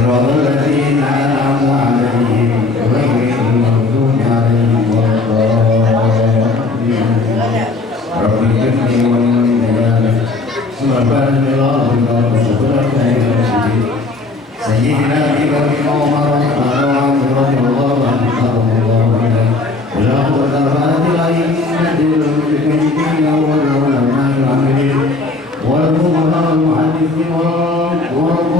صراط الذين أنعمت عليهم غير المغضوب عليهم ولا الضالين رب اغفر لي ولوالدي سبحان الله سيدنا بكر عمر رضي الله عنه ولا قدر العلم والعلماء العاملين والفقهاء المحدثين والقراء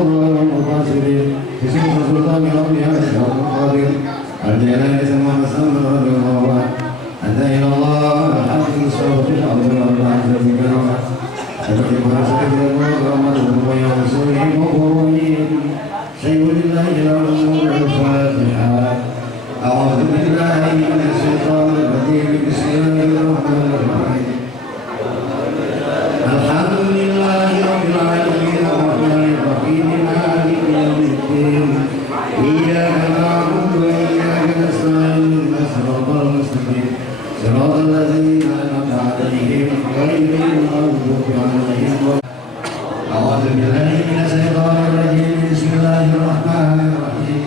المفسرين باسم سلطان الأولياء الشيخ القادر الجلال سمع مسلم رضي الله عنه أتى إلى الله الحق الصوت الأرض والأرض بكرامة seperti bahasa Allah Muhammad wa Rasulih mu'min sayyidina ila al-Fatihah a'udzu billahi minasy syaithanir rajim bismillahirrahmanirrahim alhamdulillahi rabbil alamin arrahmanir rahim maliki yaumiddin iyyaka na'budu wa iyyaka nasta'in siratal mustaqim siratal ladzina an'amta 'alaihim ghairil maghdubi 'alaihim أعوذ بالله من الشيطان الرجيم بسم الله الرحمن الرحيم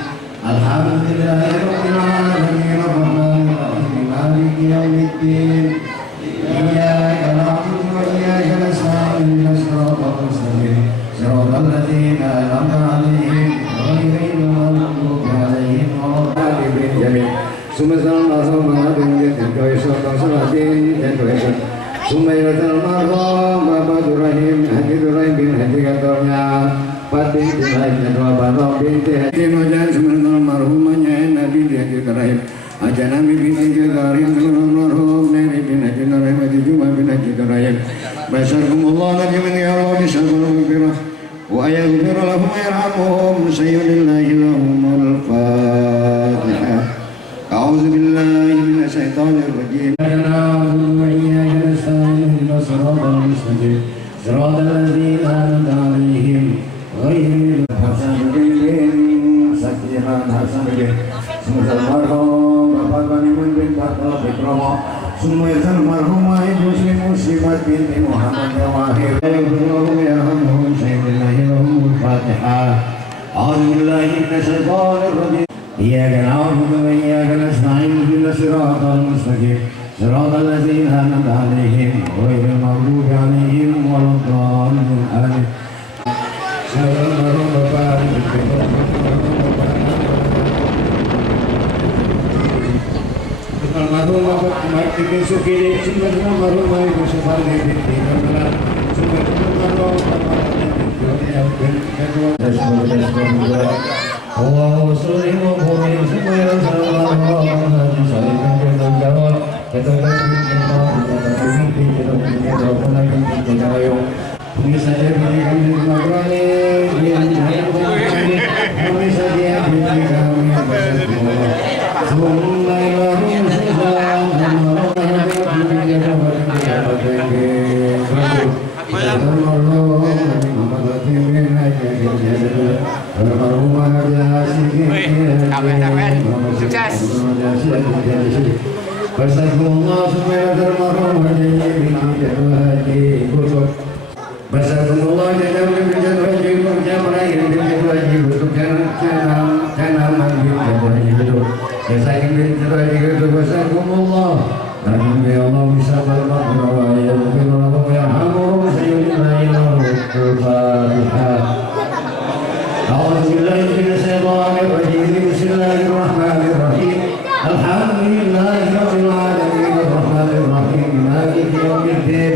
الحمد لله رب العالمين الرحمن الرحيم مالك يوم الدين إياك نعبد وإياك نستعين اهدنا الصراط المستقيم صراط الذين أنعمت عليهم غير المغضوب عليهم ولا الضالين Sumasan asal mengadun dan doisok salatin dan doisok Sumairatul marhum Bapak Durrahim Haji Durrahim bin Haji kantornya Fatih Durrahim dan Wabanoh binti Haji Nojan Sumairatul marhumanya Nabi Haji Durrahim Haji Nabi binti Durrahim Sumairatul marhum Nabi bin Haji Durrahim Haji Jum'ah bin Haji Durrahim Basyarakumullah Nabi min ya Allah Bismillah Al-Firah Wa ayaghfir lahum wa yarhamuhum Sayyulillahi lahumul Fatihah أعوذ بالله من الشيطان الرجيم نعبد وإياك نستعين اهدنا الصراط المستقيم صراط الذين أنعمت عليهم غير المغضوب عليهم Sakiran Hasan bin Sumasan marhum Bapak Ganiman bin Bapak Bikrama Sumasan marhum Ibu Muslimat binti Muhammad Yawahir Allahumma yarhamhum Sayyidina lahumul Fatihah أعوذ بالله من الشيطان الرجيم إياك نعبد وإياك نستعين اهدنا الصراط المستقيم صراط الذين أنعمت عليهم غير المغضوب عليهم ولا الضالين آمين. Almarhum Bapak Mike bin Sukidi, almarhum Ibu Supardi binti Kamila, almarhum Bapak Allah sholli wa sallim supaya sallallahu alaihi wasallam kita bisa jadi kami mabrani yang kami saja kami sukses. Basakumullah supaya termarhum haji haji kutub. Basakumullah jadam binti haji kerja meraih binti haji kutub channel mandi haji kutub. Saya binti haji kutub basakumullah. Dan ya Allah bisa bermakna wa ya Allah ya Allah sayyidina Al-Fatihah. أعوذ بالله من الشيطان الرجيم بسم الله الرحمن الرحيم الحمد لله رب العالمين الرحمن الرحيم مالك يوم الدين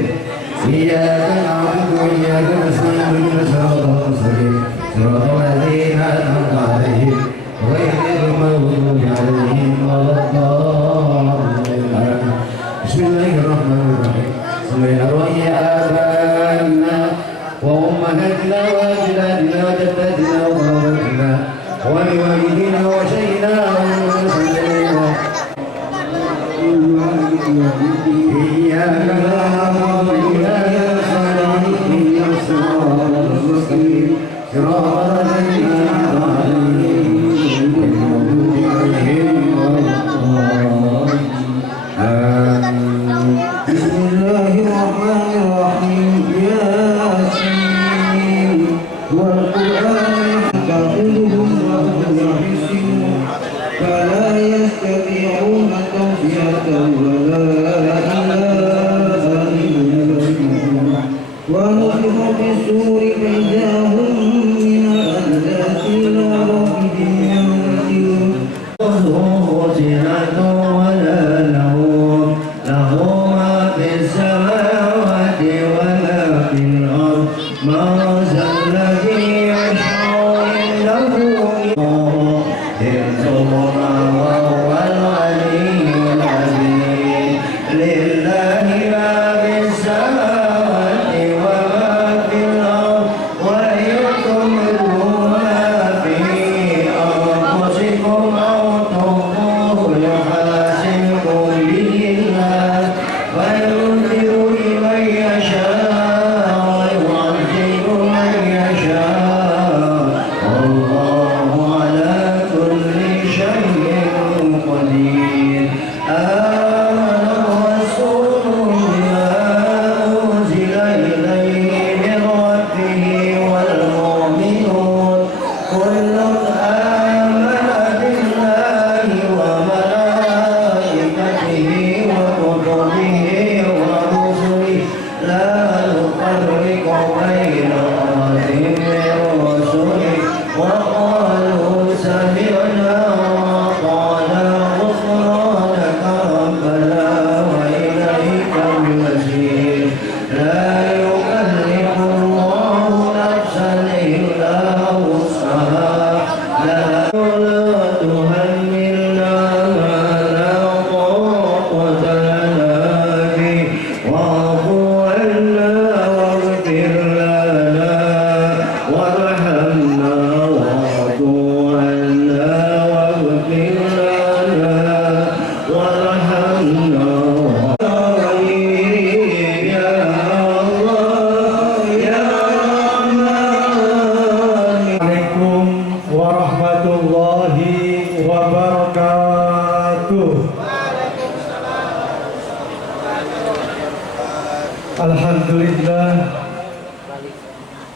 إياك نعبد وإياك نستعين اهدنا الصراط المستقيم صراط الذين أنعمت عليهم غير المغضوب عليهم ولا الضالين بسم الله الرحمن الرحيم سمعنا رؤيا آبائنا وأمهاتنا وأجدادنا وجداتنا وقرابتنا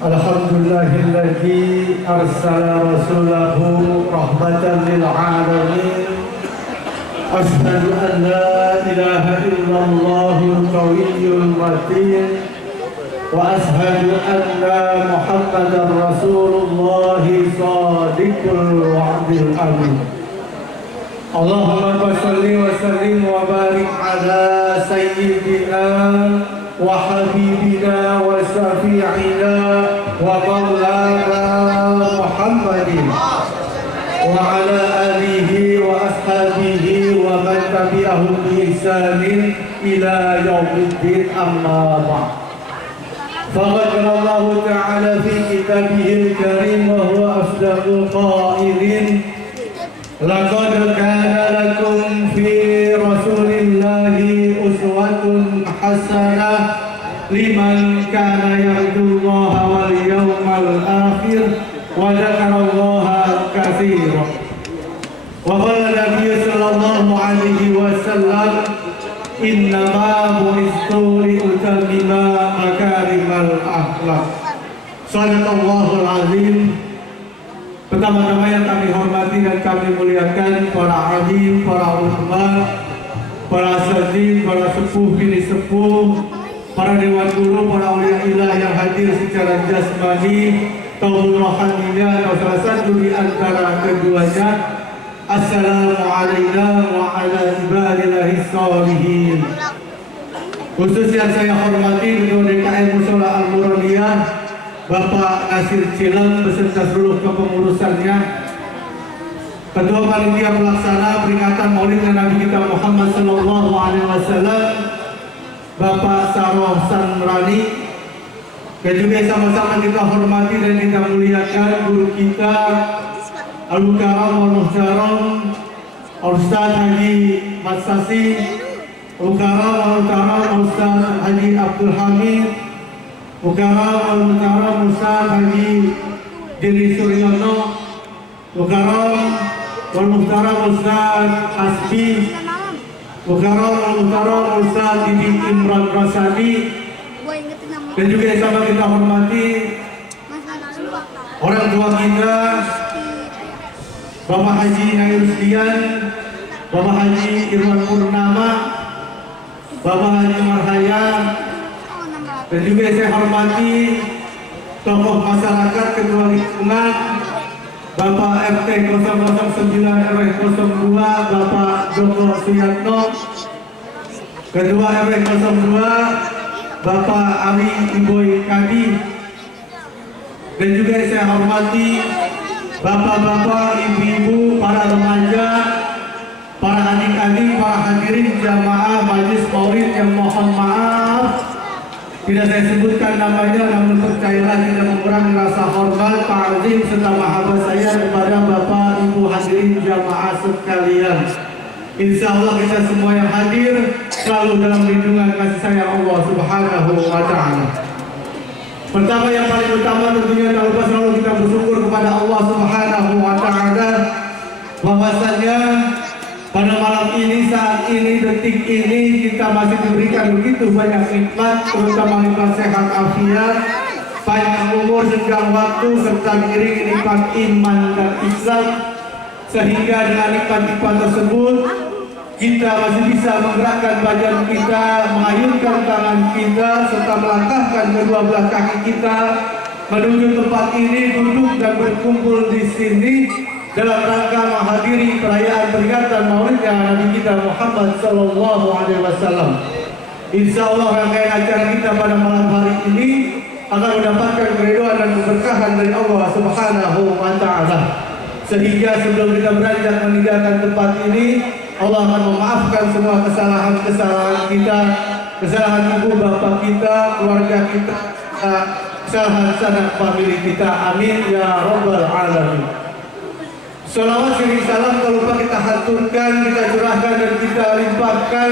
Alhamdulillahilladzi arsala rasulahu rahmatan lil alamin. Asyhadu an la ilaha illallahul qawiyyul matin wa asyhadu anna Muhammadar Rasulullah shadiqul wa'dil amin. Allahumma shalli wa sallim wa barik ala sayyidina wa habibina wa syafi'ina wa maulana Muhammadin wa ala alihi wa ashabihi wa man tabi'ahum bi ihsanin ila yaumiddin, amma ba'd. Faqad qala Allah ta'ala fi kitabihil karim wa huwa asdaqul qailin, laqad kana lakum fi rasulillahi uswatun hasanah liman kana yarjullaha wal yawmal akhir wa dzakarallaha katsiran. Wa qala Nabi sallallahu alaihi wasallam, innama bu'istu li utammima makarimal akhlaq. Shadaqallahul azim. Pertama-tama yang kami hormati dan kami muliakan para alim, para ulama, para asatidz, para sepuh bini sepuh, para dewan guru, para aulia ilah yang hadir secara jasmani atau rohaninya atau salah satu di antara keduanya. Assalamualaikum warahmatullahi wabarakatuh. Khusus yang saya hormati Ketua DKM Mushola Al-Nuraniyah Bapak Nasir Cilang beserta seluruh kepengurusannya, Ketua Panitia Pelaksana Peringatan Maulid Nabi kita Muhammad Sallallahu Alaihi Wasallam Bapak Saroh Sanrani, dan juga sama-sama kita hormati dan kita muliakan guru kita Al-Mukarram Al-Muhtaram Ustaz Haji Matsasi, Al-Mukarram Al-Muhtaram Ustaz Haji Abdul Hamid, Mukarram Al-Muhtaram Ustaz Haji Diri Suryono, Mukarram Al-Muhtaram Ustaz Hasbi, Mukarram Al-Muhtaram Ustaz Didi Imran Rasadi, dan juga yang sama kita hormati orang tua kita Bapak Haji Nayusdian, Bapak Haji Irwan Purnama, Bapak Haji Marhaya, dan juga saya hormati tokoh masyarakat, ketua lingkungan Bapak RT 009 RW 02 Bapak Joko Suyatno, ketua RW 02 Bapak Ali Iboy Kadi, dan juga saya hormati bapak-bapak, ibu-ibu, para remaja, para adik-adik, para hadirin jamaah majelis maulid yang mohon maaf tidak saya sebutkan namanya, namun percayalah tidak mengurangi rasa hormat, ta'zim serta mahabbah saya kepada bapak, ibu, hadirin jamaah sekalian. Insya Allah kita semua yang hadir selalu dalam lindungan kasih sayang Allah Subhanahu wa Ta'ala. Pertama, yang paling utama tentunya tak lupa selalu kita bersyukur kepada Allah Subhanahu wa Ta'ala bahwasanya pada malam ini, saat ini, detik ini kita masih diberikan begitu banyak nikmat, terutama nikmat sehat afiat, panjang umur, senggang waktu, serta diiringi nikmat iman dan Islam, sehingga dengan nikmat-nikmat tersebut kita masih bisa menggerakkan badan kita, mengayunkan tangan kita, serta melangkahkan kedua belah kaki kita menuju tempat ini, duduk dan berkumpul di sini dalam rangka menghadiri perayaan peringatan Maulidnya Nabi kita Muhammad Sallallahu Alaihi Wasallam. Insya Allah rangkaian acara kita pada malam hari ini akan mendapatkan keridhaan dan keberkahan dari Allah Subhanahu Wa Taala. Sehingga sebelum kita beranjak meninggalkan tempat ini, Allah akan memaafkan semua kesalahan-kesalahan kita, kesalahan ibu bapak kita, keluarga kita, kesalahan sanak famili kita. Amin ya Rabbal Alamin. Salawat sering salam tak lupa kita haturkan, kita curahkan dan kita limpahkan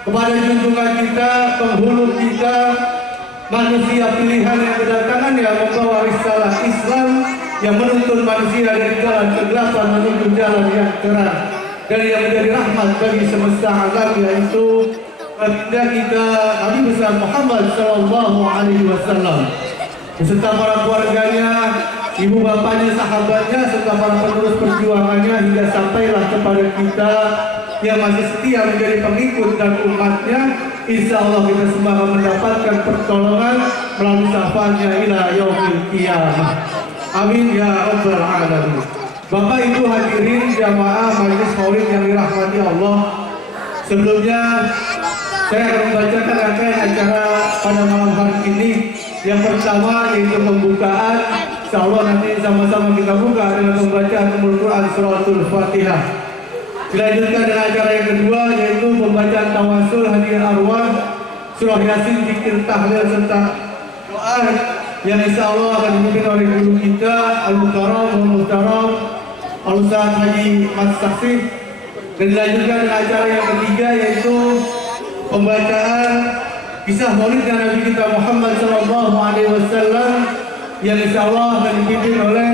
kepada junjungan kita, penghulu kita, manusia pilihan yang kedatangan yang membawa risalah Islam yang menuntun manusia dari jalan kegelapan menuju jalan yang terang, dan yang menjadi rahmat bagi semesta alam, yaitu baginda kita Nabi besar Muhammad Sallallahu Alaihi Wasallam beserta para keluarganya, ibu bapaknya, sahabatnya, serta para penerus perjuangannya, hingga sampailah kepada kita yang masih setia menjadi pengikut dan umatnya. Insya Allah kita semua akan mendapatkan pertolongan melalui syafaatnya ila yaumil qiyamah. Amin ya Rabbal Alamin. Bapak ibu hadirin jamaah majelis maulid yang dirahmati Allah, sebelumnya saya akan membacakan rangkaian acara pada malam hari ini. Yang pertama yaitu pembukaan. Insya Allah nanti sama-sama kita buka dengan pembacaan Al-Quran Suratul Fatihah. Dilanjutkan dengan acara yang kedua yaitu pembacaan tawasul hadiah arwah, surah Yasin, zikir tahlil serta doa yang insya Allah akan dipimpin oleh guru kita Al-Muhtaram Al-Ustaz Haji Mas Saksi. Dan dilanjutkan dengan acara yang ketiga yaitu pembacaan kisah maulidnya Nabi kita Muhammad Sallallahu Alaihi Wasallam yang insya Allah akan dipimpin oleh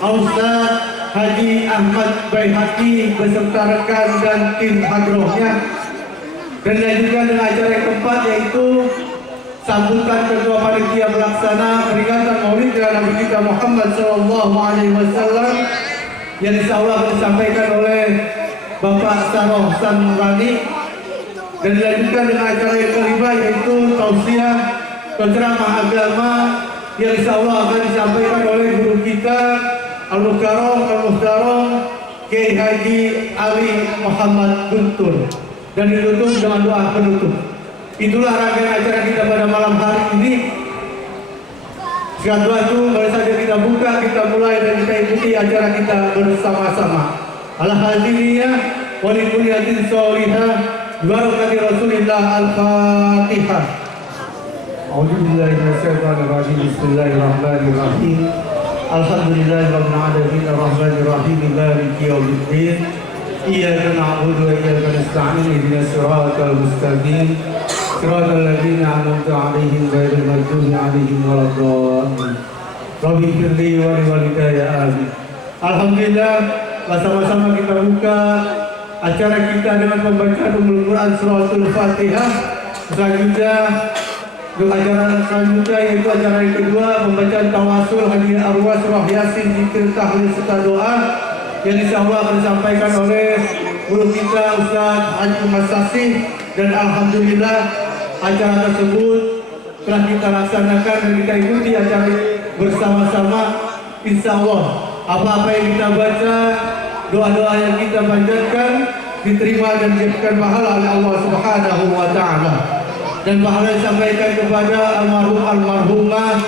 Al-Ustaz Haji Ahmad Baihaqi beserta rekan dan tim hadrohnya. Dan dilanjutkan dengan acara yang keempat yaitu sambutan ketua panitia pelaksana peringatan maulidnya Nabi kita Muhammad Sallallahu Alaihi Wasallam yang insya Allah akan disampaikan oleh Bapak Saroh Sanmurani. Dan dilanjutkan dengan acara yang kelima yaitu tausiah penceramah agama yang insya Allah akan disampaikan oleh guru kita Al-Muhtaram Kiai Haji Ali Muhammad Guntur, dan ditutup dengan doa penutup. Itulah rangkaian acara kita pada malam hari ini. Segala itu baru saja kita buka, kita mulai dan kita ikuti acara kita bersama-sama. Al-Hadiniyah Walikuliyatin Solihah Barakati Rasulillah. Al-Fatihah. A'udzubillahi minasyaitonir rajim. Bismillahirrahmanirrahim. Alhamdulillahirabbil alamin arrahmanir rahim maliki yaumiddin. Iyyaka na'budu wa iyyaka nasta'in ihdinas siratal mustaqim siratal ladzina an'amta 'alaihim ghairil maghdubi 'alaihim waladdallin. Rabbi firli wa liwalidayya amin. Alhamdulillah, sama-sama kita buka acara kita dengan pembacaan Ummul Quran Suratul Fatihah. Selanjutnya untuk acara selanjutnya yaitu acara yang kedua, pembacaan tawasul hadiah arwah, surah Yasin, zikir tahlil serta doa yang insya Allah akan disampaikan oleh guru kita Ustaz Haji Mas Saksi. Dan alhamdulillah acara tersebut telah kita laksanakan dan kita ikuti acara bersama-sama. Insya Allah apa-apa yang kita baca, doa-doa yang kita panjatkan diterima dan dijadikan pahala oleh Allah Subhanahu wa Ta'ala. Dan pahala disampaikan kepada almarhum almarhumah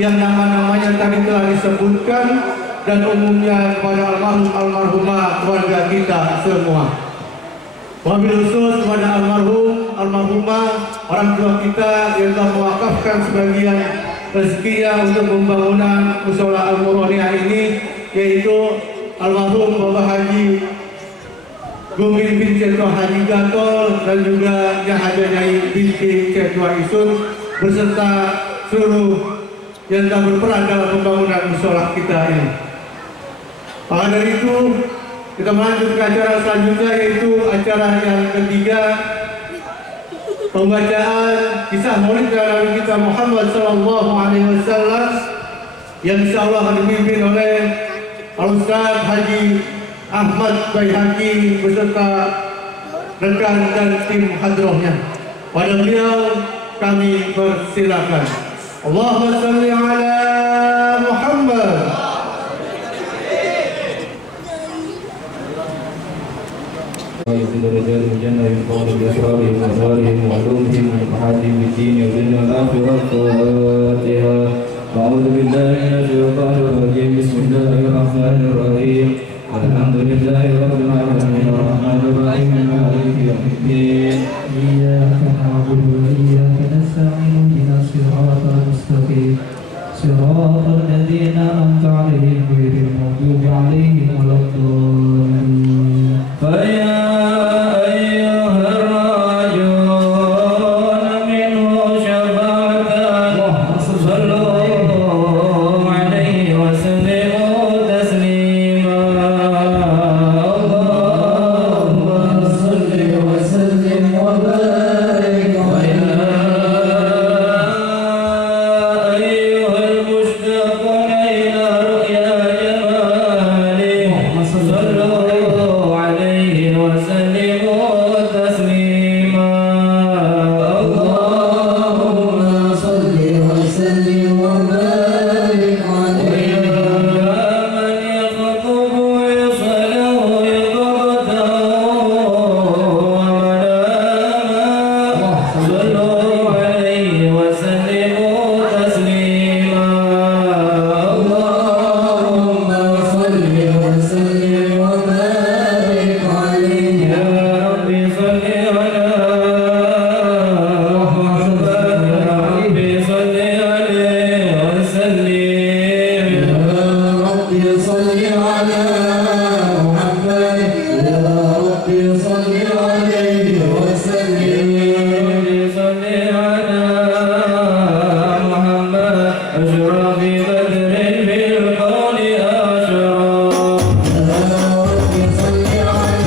yang nama-namanya tadi telah disebutkan, dan umumnya kepada almarhumah keluarga kita semua. Wabil khusus kepada almarhumah orang tua kita yang telah mewakafkan sebagian rezekinya untuk pembangunan musola Al-Nuraniah ini, yaitu almarhum Bapak Haji Gumin bin Cetwa Haji Gatol dan juga Yang Haja Nyai binti Cetwa Isun beserta seluruh yang telah berperan dalam pembangunan musola kita ini. Maka dari itu kita melanjut ke acara selanjutnya, yaitu acara yang ketiga, pembacaan kisah maulid Nabi kita Muhammad SAW yang insyaallah akan dipimpin oleh Al-Ustaz Haji Ahmad Baihaqi beserta rekan dan tim hadrohnya. Pada beliau kami persilakan. Allahumma shalli ala Muhammad. يزيد الرجال الجنة يقال بأسرارهم وأسرارهم وعلومهم ومحاتم بالدين وبالدنيا والآخرة. الفاتحة. أعوذ بالله من الشيطان الرجيم. بسم الله الرحمن الرحيم. الحمد لله رب العالمين الرحمن الرحيم مالك يوم الدين. إياك نعبد وإياك نستعين اهدنا الصراط المستقيم صراط الذين أنعمت عليهم غير المغضوب عليهم ولا الضالين. فيا أيها الراجون منه شفاعة صلوا عليه وسلموا تسليما. اللهم صل وسلم وبارك ويا أيها المشتاقون إلى رؤيا جماله صلوا عليه وسلموا تسليما. اللهم صل وسلم وبارك عليه. من يخطب يصله يقظته ومناما صلوا عليه وسلموا تسليما. اللهم صل وسلم وبارك عليه. يا رب صل على محمد. يا رب صل عليه وسلم. يا رب صل على محمد. يا رب صل عليه وسلم. صل على محمد أشرف بدر في القول أشرف. يا رب صل على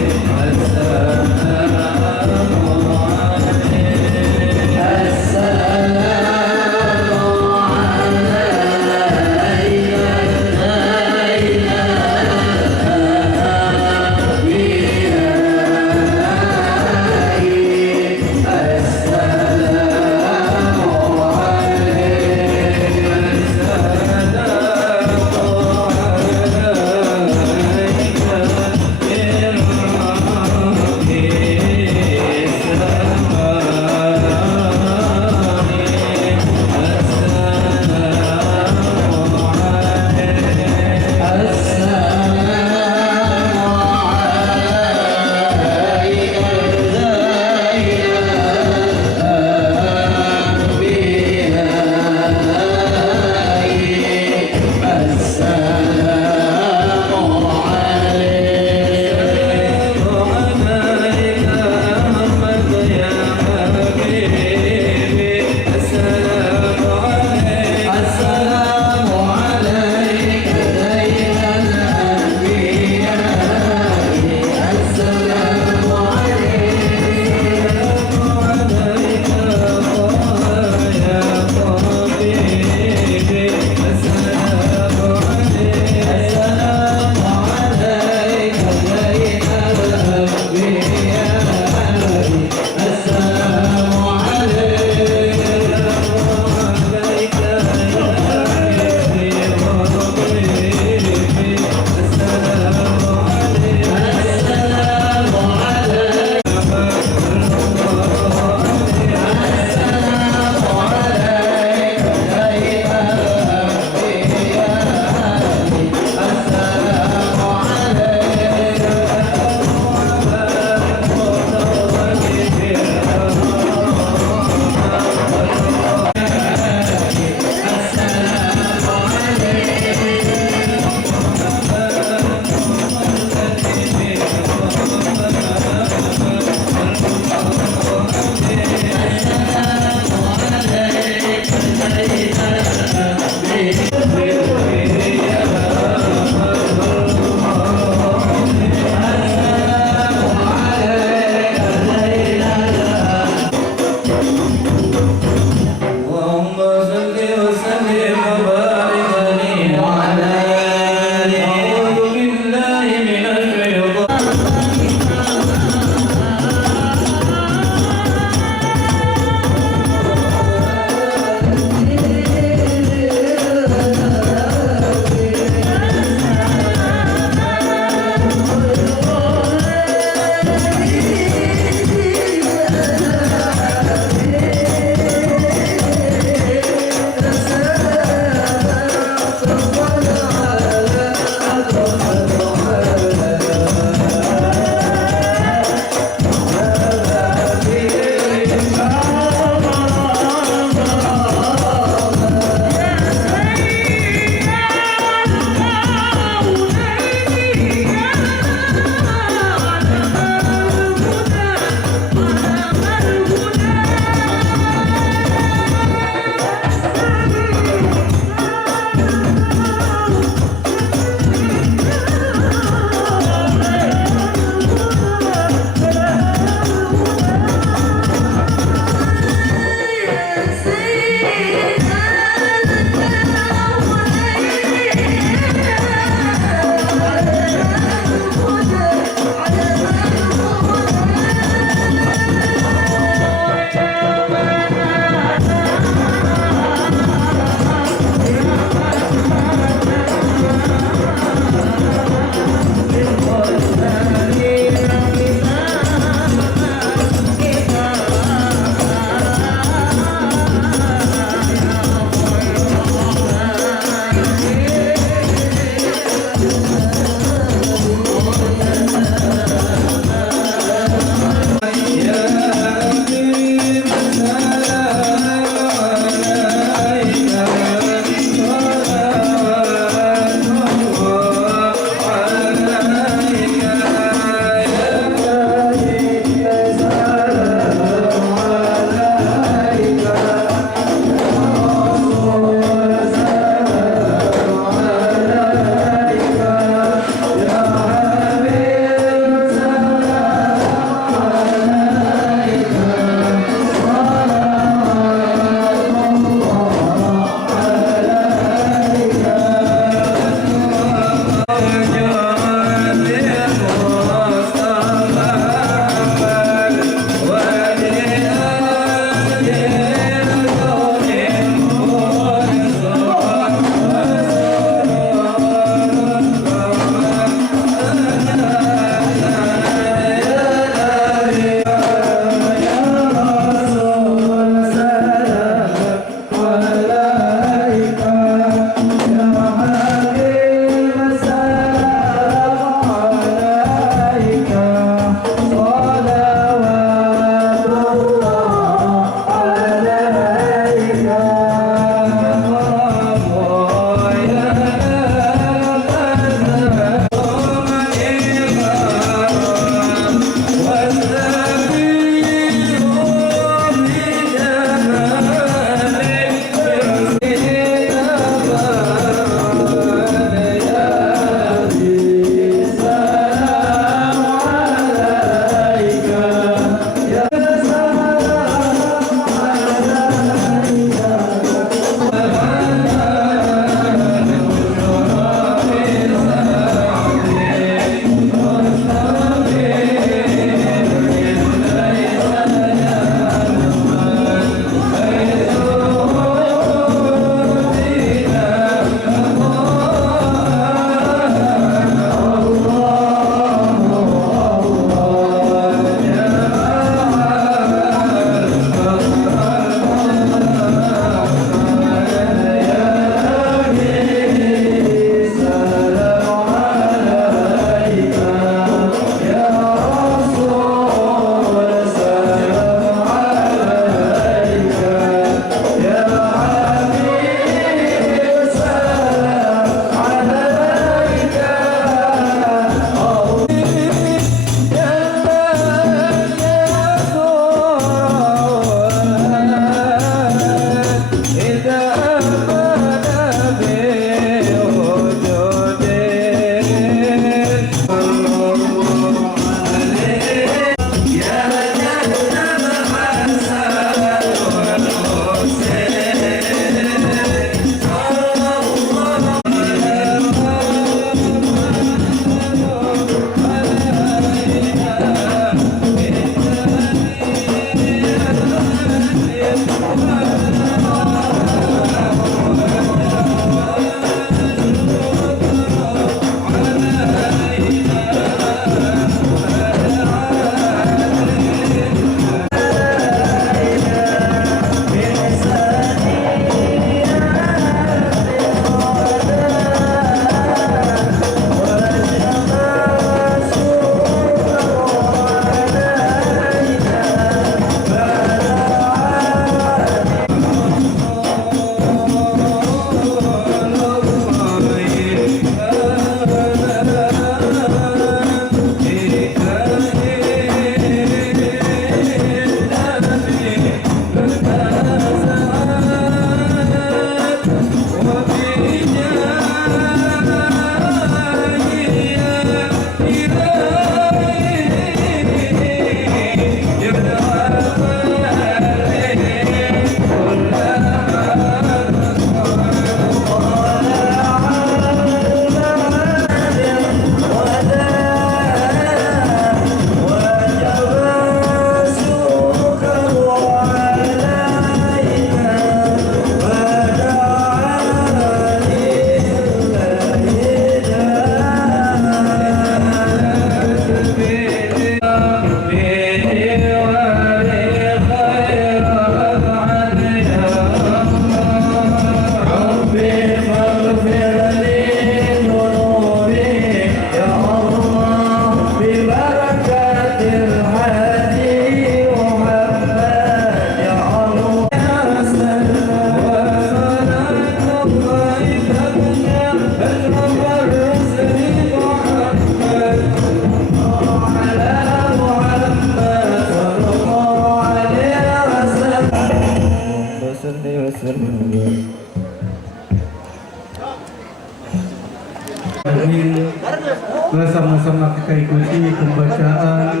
Mari sama-sama kita ikuti pembacaan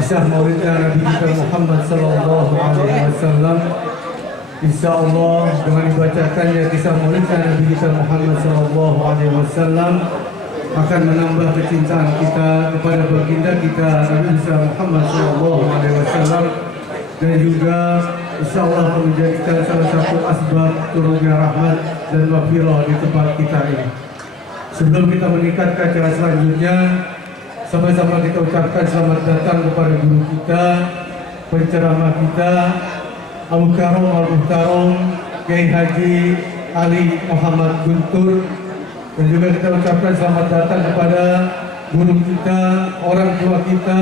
kisah maulid Nabi kita Muhammad sallallahu alaihi wasallam. Insya Allah dengan dibacakannya kisah maulid Nabi kita Muhammad sallallahu alaihi wasallam akan menambah kecintaan kita kepada baginda kita Nabi Muhammad sallallahu alaihi wasallam, dan juga insya Allah akan menjadikan salah satu asbab turunnya rahmat dan maghfirah di tempat kita ini. Sebelum kita meningkatkan acara selanjutnya, sama-sama kita ucapkan selamat datang kepada guru kita, penceramah kita, Al-Mukarram Al-Muhtaram Kiai Haji Ali Muhammad Guntur, dan juga kita ucapkan selamat datang kepada guru kita, orang tua kita,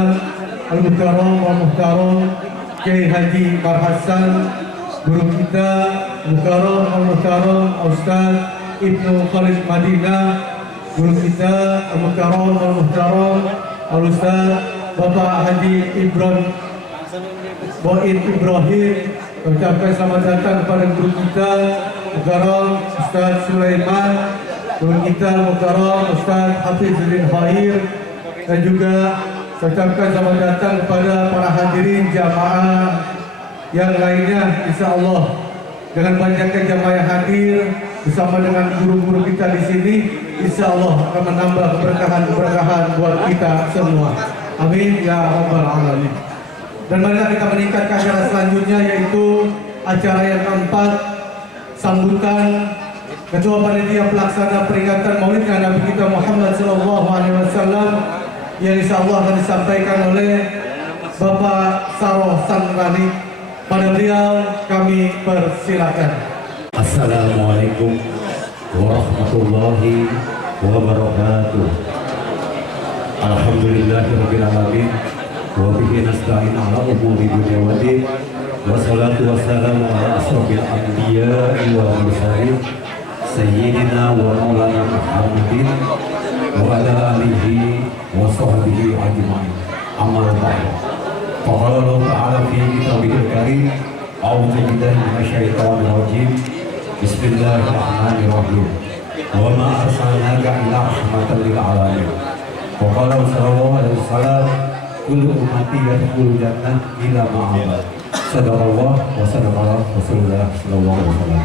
Al-Mukarram Al-Muhtaram Kiai Haji Mar Hasan, guru kita Al-Mukarram Al-Muhtaram Ustaz Ibnu Khalid Madinah, guru kita Al-Mukarram Al-Muhtaram Al-Ustaz Bapak Haji Ibrahim Boin Ibrahim. Ucapkan selamat datang kepada guru kita Al-Mukarram Ustaz Sulaiman, guru kita Al-Mukarram Ustaz Hafizuddin Khair, dan juga ucapkan selamat datang kepada para hadirin jamaah yang lainnya. Insya Allah dengan banyaknya jamaah yang hadir bersama dengan guru-guru kita di sini, insya Allah akan menambah keberkahan buat kita semua. Amin ya rabbal alamin. Dan marilah kita meningkatkan acara selanjutnya, yaitu acara yang keempat, sambutan Ketua Panitia Pelaksana Peringatan Maulid Nabi kita Muhammad sallallahu alaihi wasallam, yang insya Allah akan disampaikan oleh Bapak Saroh Sanrani. Pada beliau kami persilakan. Assalamualaikum warahmatullahi wabarakatuh. Alhamdulillahirabbil alamin wa bihi nasta'in ala umuri dunya waddin, wassalatu wassalamu ala asrofil anbiya'i wal mursalin sayyidina wa maulana Muhammadin wa ala alihi wa sahbihi ajma'in. Amma ba'du. Qala Allah Ta'ala fi kitabihil karim, a'udzu billahi minasyaitonir rajim. Bismillahirrahmanirrahim. Wa ma arsalnaka illa rahmatan lil alamin. Wa qala sallallahu alaihi wasallam, kullu ummati yadkhulul jannah illa ma'amal. Sadaqallah wa sadaqa Rasulullah sallallahu alaihi wasallam.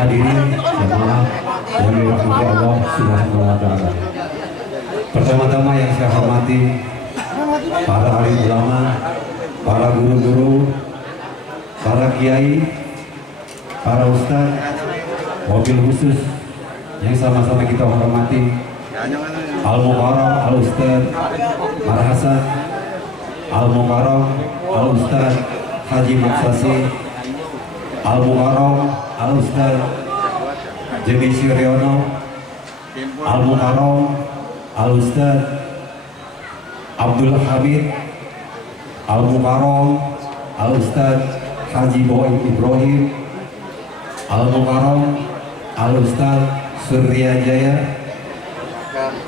Hadirin jemaah yang dirahmati Allah Subhanahu wa taala. Pertama-tama yang saya hormati para alim ulama, para guru-guru, para kiai, para ustaz, wabil khusus yang sama-sama kita hormati, Al-Mukarram Al-Ustaz Mar Hasan, Al-Mukarram Al-Ustaz Haji Maksasi, Al-Mukarram Al-Ustaz Jemi Suryono, Al-Mukarram Al-Ustaz Abdul Hamid, Al-Mukarram Al-Ustaz Haji Boin Ibrahim, Al-Mukarram Al-Ustaz Surya Jaya,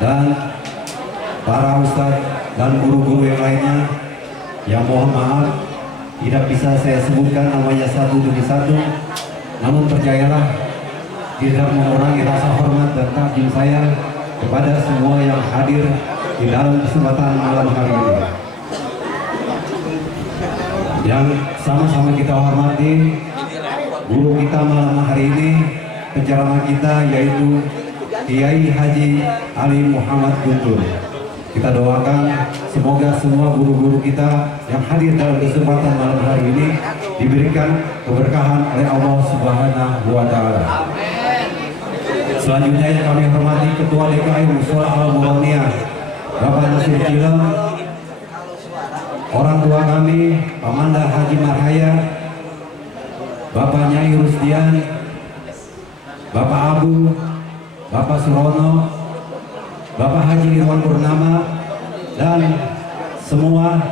dan para ustaz dan guru-guru yang lainnya yang mohon maaf tidak bisa saya sebutkan namanya satu demi satu, namun percayalah tidak mengurangi rasa hormat dan takjim saya kepada semua yang hadir di dalam kesempatan malam hari ini. Yang sama-sama kita hormati guru kita malam hari ini, penceramah kita yaitu Kiai Haji Ali Muhammad Guntur. Kita doakan semoga semua guru-guru kita yang hadir dalam kesempatan malam hari ini diberikan keberkahan oleh Allah Subhanahu wa taala. Selanjutnya yang kami hormati Ketua DKI Mushola Al-Muroniyah Bapak Nasir Cilem, orang tua kami Pamanda Haji Marhaya, Bapak Nyai Rusdian, Bapak Abu, Bapak Surono, Bapak Haji Irwan Purnama, dan semua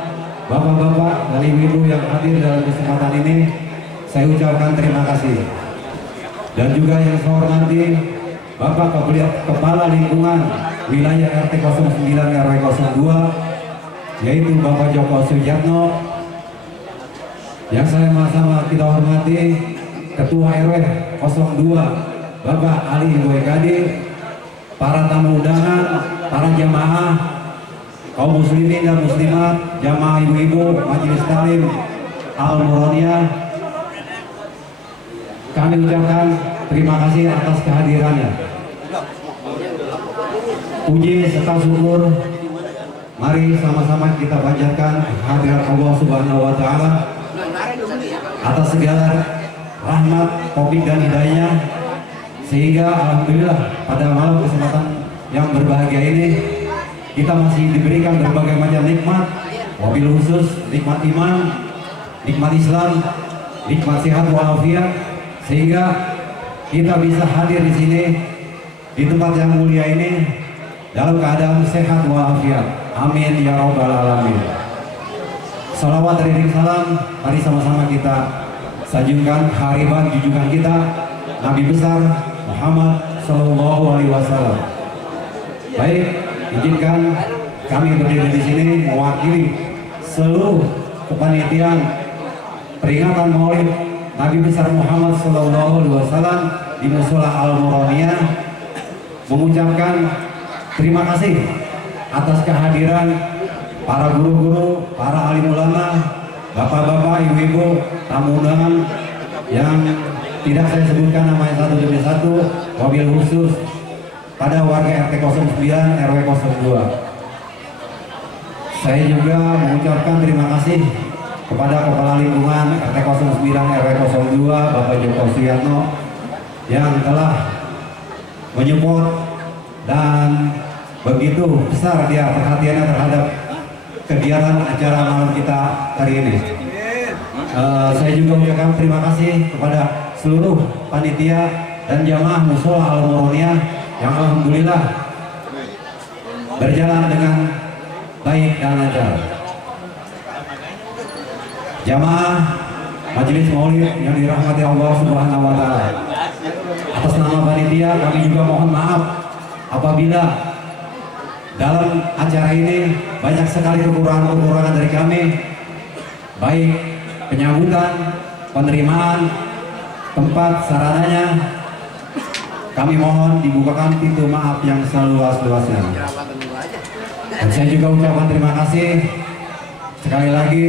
bapak-bapak dan ibu-ibu yang hadir dalam kesempatan ini, saya ucapkan terima kasih. Dan juga yang saya hormati Bapak Kepala Lingkungan Wilayah RT 09 RW 02, yaitu Bapak Joko Sujatno. Yang saya sama-sama kita hormati Ketua RW 02 Bapak Ali Boykadi, para tamu undangan, para jamaah, kaum muslimin dan muslimat, jamaah ibu-ibu, majelis taklim Al-Muroniyah, kami ucapkan terima kasih atas kehadirannya. Puji serta syukur, mari sama-sama kita panjatkan hadirat Allah Subhanahu wa Ta'ala atas segala rahmat, taufik dan hidayahnya, sehingga alhamdulillah pada malam kesempatan yang berbahagia ini kita masih diberikan berbagai macam nikmat, wabil khusus nikmat iman, nikmat Islam, nikmat sehat walafiat, sehingga kita bisa hadir di sini di tempat yang mulia ini dalam keadaan sehat walafiat. Amin ya rabbal alamin. Salawat teriring salam, mari sama-sama kita sanjungkan hariban junjungan kita Nabi besar Muhammad Sallallahu Alaihi Wasallam. Baik, izinkan kami berdiri di sini mewakili seluruh kepanitiaan peringatan Maulid Nabi besar Muhammad Sallallahu Alaihi Wasallam di Mushola Al-Muroniyah mengucapkan terima kasih atas kehadiran para guru-guru, para alim ulama, bapak-bapak, ibu-ibu, tamu undangan yang tidak saya sebutkan namanya satu demi satu, wabil khusus pada warga RT 09 RW 02. Saya juga mengucapkan terima kasih kepada Kepala Lingkungan RT 09 RW 02 Bapak Joko Suyatno yang telah menyupport dan begitu besar dia perhatiannya terhadap kegiatan acara malam kita hari ini. Saya juga mengucapkan terima kasih kepada seluruh panitia dan jamaah Mushola Al-Muroniyah yang alhamdulillah berjalan dengan baik dan lancar. Jamaah Majelis Maulid yang dirahmati Allah Subhanahu wa Ta'ala, atas nama panitia kami juga mohon maaf apabila dalam acara ini banyak sekali kekurangan-kekurangan dari kami, baik penyambutan, penerimaan, tempat, sarananya. Kami mohon dibukakan pintu maaf yang seluas-luasnya. Dan saya juga ucapkan terima kasih sekali lagi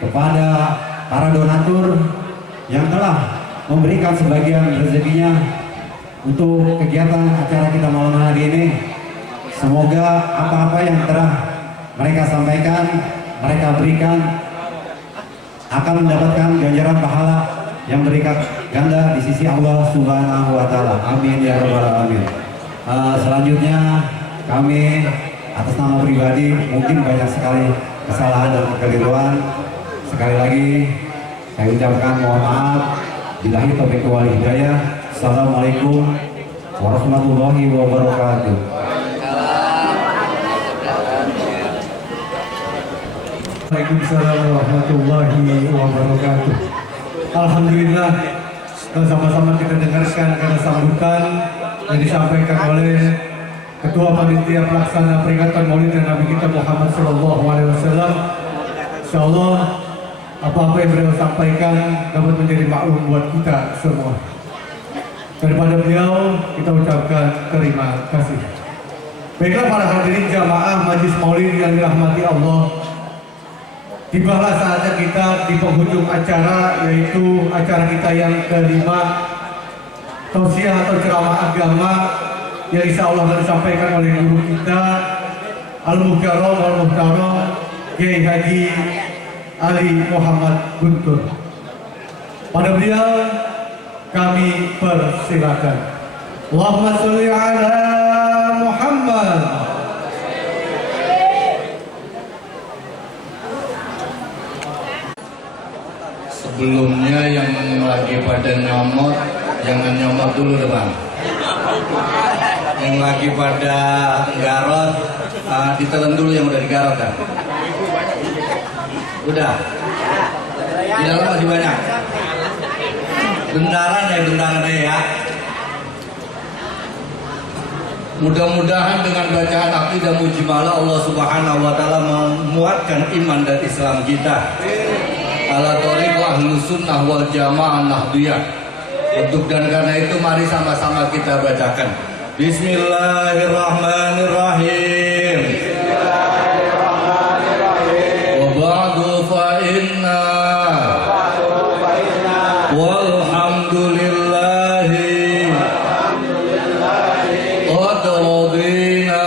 kepada para donatur yang telah memberikan sebagian rezekinya untuk kegiatan acara kita malam hari ini. Semoga apa-apa yang telah mereka sampaikan, mereka berikan akan mendapatkan ganjaran pahala yang berikat ganda di sisi Allah Subhanahu wa Ta'ala. Amin ya rabbal alamin. Selanjutnya kami atas nama pribadi mungkin banyak sekali kesalahan dan kekeliruan. Sekali lagi saya ucapkan mohon maaf. Billahi taufiq wal hidayah. Assalamualaikum warahmatullahi wabarakatuh. Waalaikumsalam warahmatullahi wabarakatuh. Alhamdulillah, sama-sama kita dengarkan karena sambutan yang disampaikan oleh Ketua Panitia Pelaksana Peringatan Maulid Nabi kita Muhammad Sallallahu Alaihi Wasallam. Insyaallah apa-apa yang beliau sampaikan dapat menjadi maklum buat kita semua. Daripada beliau kita ucapkan terima kasih. Baiklah para hadirin jamaah Majelis Maulid yang dirahmati Allah, tibalah saatnya kita di penghujung acara, yaitu acara kita yang kelima, tausiah atau ceramah agama yang insya Allah akan disampaikan oleh guru kita Al-Mukarram Wal-Muhtaram Kiai Haji Ali Muhammad Guntur. Pada beliau kami persilakan. Allahumma sholli ala Muhammad. Sebelumnya yang lagi pada nyomot, jangan nyomot dulu depan. Yang lagi pada garot, ditelan dulu yang udah digarot kan. Udah. Di dalam masih banyak. Bentaran ya. Mudah-mudahan dengan bacaan aqidah mujmalah Allah Subhanahu wa Ta'ala memuatkan iman dan Islam kita. Ala thoriq ahlus sunnah wal jamaah nahdiyah. Untuk dan karena itu mari sama-sama kita bacakan Bismillahirrahmanirrahim. Wa ba'du fa inna walhamdulillahi qad radina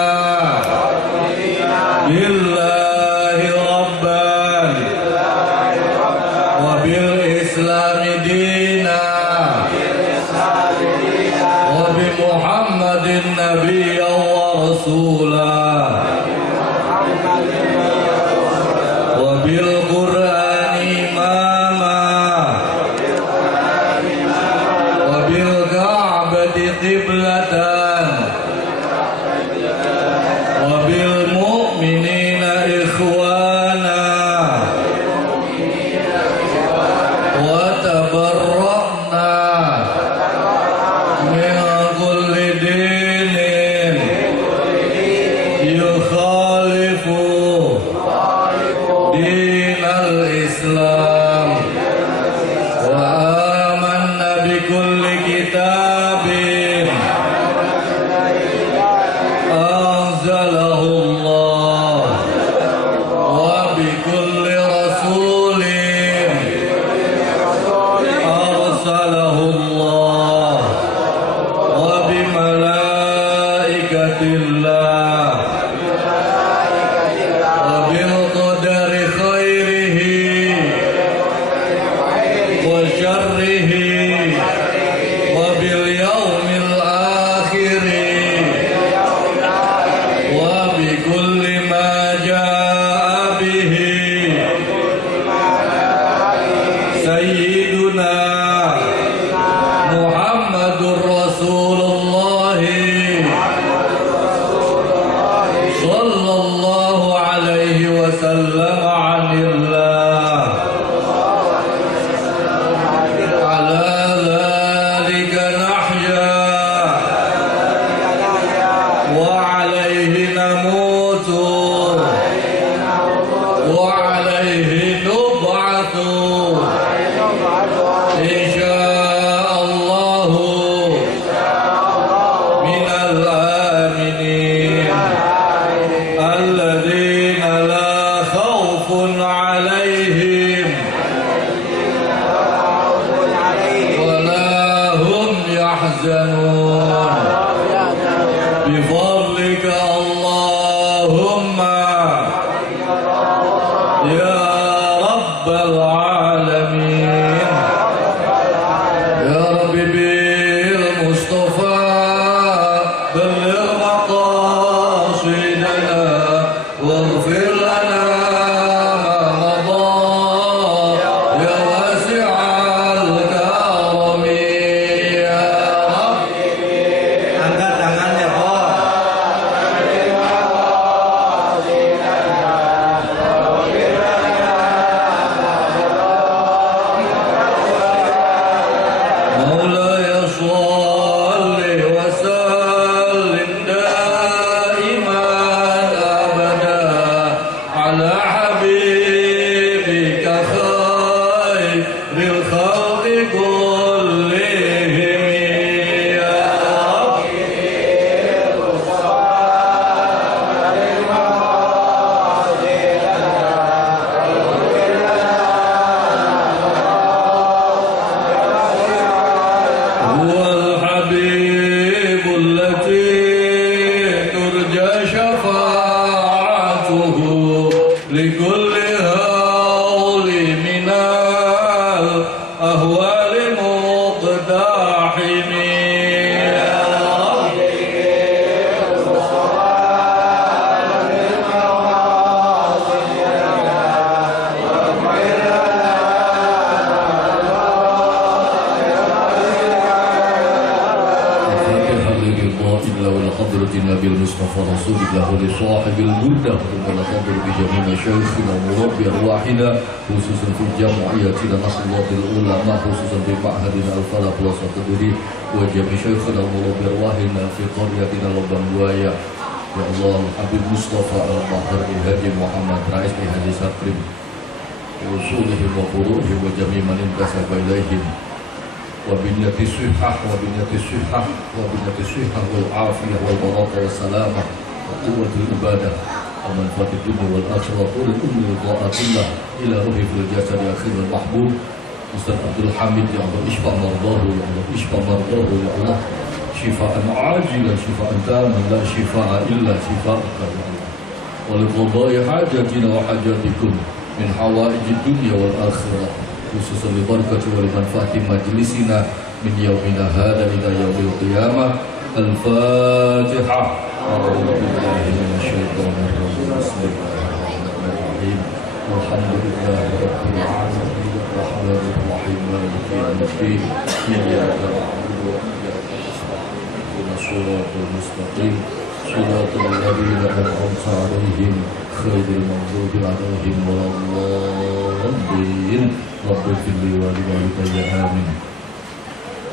billahi rabban wa bil islami dina wa bi muhammadin nabiyya wa rasulah wa bil qur'ani imama wa bil ka'bati qiblatan wa bil mu'minina ikhwana wa tabarra'na min kulli dinin yukhalifu dinal Islam wa amanna bi kulli kitabin anzalahu Allah wa bi kulli rasulin arsalahu Allah wa bi malaikatillah wa bil qadari khairihi wa syarrihi wa bil yaumil akhiri wa bi kulli ma jaa bihi sayyiduna Muhammadur Rasulullah sallallahu alaihi wasallam anillah ala dhalika nahya wa alaihi namutu wa alaihi nub'athu insyaallahu minal aminin alladzina la khawfun alaihim wa la hum yahzanun bifadlika Allahumma ya rabbal alamin ya rabbi bil mustafa balligh maqasidana waghfir lana ma madha ya wasi'al karami ya rabbi. Angkat tangannya, Pak. مولاي صل وسلم دائما ابدا على حبيبك خير الخلق كلهم يا رب. هو الحبيب التي ترجى شفاعته لكل هول من الأهوال مقتحم يا رب. إلا ولقدرة النبي المصطفى رسول الله لصاحب الهدى ولقدر بجميع مشايخنا ومربي أرواحنا خصوصا في جمعيتنا نصر الله العلماء خصوصا في معهدنا الفلك والصدري وجميع مشايخنا ومربي أرواحنا في قريتنا لبنوايا يا الله حبيب مصطفى البحر الهادي محمد رئيس هذه سكرم وصولهم وفروعهم وجميع من انتسب إليهم وبنية الصحة وبنية الصحة وبنية الصحة والعافية والبركة والسلامة وقوة العبادة ومنفعة الدنيا والآخرة وطول الأمر وطاعة الله إلى روح في الجسد أخير المحبوب Ustaz Abdul Hamid, ya Allah isfa mardahu, ya Allah isfa mardahu, ya Allah shifaan ajilan shifaan taman la shifaa illa shifaa'uka ya Allah wa li qada'i hajatina wa hajatikum min hawaijid dunya wal akhirah khususan li barakati wa li manfaati majlisina min yaumina hadha ila yaumil qiyamah. Al-Fatihah. A'udzu billahi minasyaitonir rajim. Bismillahirrahmanirrahim. Alhamdulillahi rabbil alamin. Ar-Rahmanir Rahim. Maliki yaumiddin. Iyyaka na'budu wa iyyaka nasta'in. Ihdinas siratal mustaqim. Shiratal ladzina an'amta 'alaihim ghairil maghdubi 'alaihim waladdallin. Rabbighfir li wa liwalidayya amin.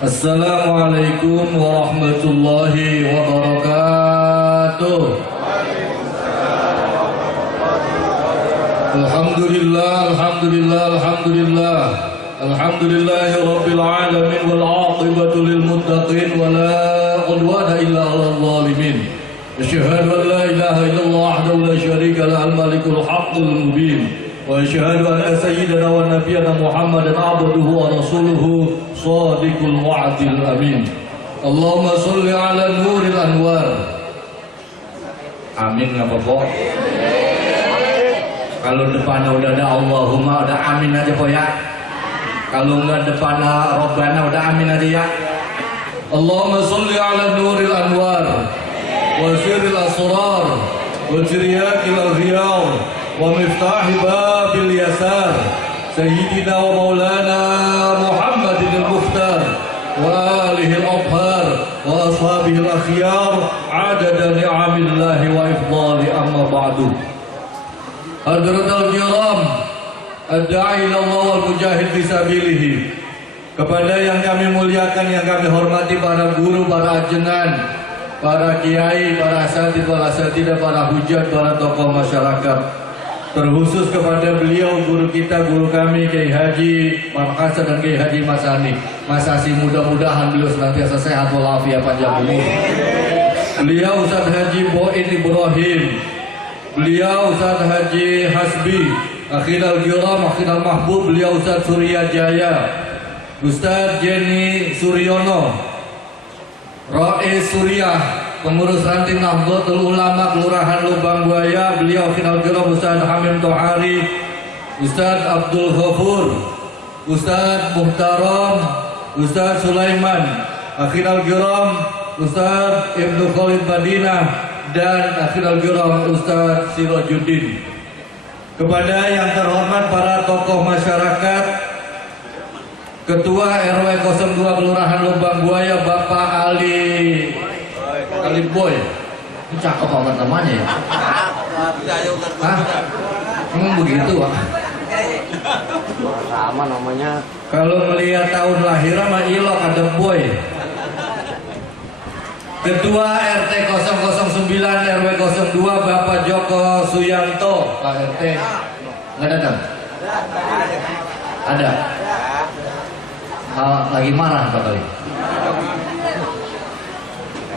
Assalamualaikum warahmatullahi wabarakatuh. Alhamdulillah, alhamdulillah, alhamdulillah. Alhamdulillahi rabbil alamin wal 'aqibatu lil muttaqin wa la 'udwana illa 'alal zalimin. Asyhadu an la ilaha illallah wahdahu la syarika lahu al-malikul haqqul mubin. Wa asyhadu anna sayyidana wa nabiyyana Muhammadan 'abduhu wa rasuluhu shadiqul wa'dil amin. Allahumma sholli 'ala nuril anwar. Amin apa kok? Kalau depannya udah ada Allahumma udah amin aja po ya. Kalau enggak depannya Rabbana udah amin aja ya. Allahumma sholli 'ala nuril anwar wa sirril asrar wa tiryakil aghyar wa miftahi babil yasar sayyidina wa maulana Muhammadin al-Mukhtar wa alihi al-abhar wa ashabihi al-akhyar adada ni'amillahi wa ifdali amma ba'du. Hadratul kiram ad-da'i ila Allah wal mujahid fisabilihi. Kepada yang kami muliakan, yang kami hormati, para guru, para ajengan, para kiai, para asatidz, para asatidzah, para hujat, para tokoh masyarakat. Terkhusus kepada beliau guru kita, guru kami Kiai Haji Markasa dan Kiai Haji Masani. Masasi, mudah-mudahan beliau senantiasa sehat walafiat panjang umur. Beliau Ustaz Haji Boin Ibrahim. Beliau Ustaz Haji Hasbi, Akhirul Kiram, Akhirul Mahbub. Beliau Ustaz Surya Jaya, Ustaz Jenny Suryono, Rais Surya, pengurus ranting Nahdlatul Ulama Kelurahan Lubang Buaya. Beliau Akhirul Kiram Ustaz Hamim Tohari, Ustaz Abdul Ghafur, Ustaz Muhtaram, Ustaz Sulaiman. Akhirul Kiram Ustaz Ibnu Khalid Madinah dan Akhirul Kiram Ustaz Sirajuddin. Kepada yang terhormat para tokoh masyarakat, Ketua RW 02 Kelurahan Lubang Buaya Bapak Ali Boy. Ini cakep banget namanya ya. Hah? Emang begitu Pak? Sama namanya. Kalau melihat tahun lahiran mah ilok ada Boy. Ketua RT 009 RW 02 Bapak Joko Suyanto. Pak RT nggak datang? Ada? Lagi marah Pak kali.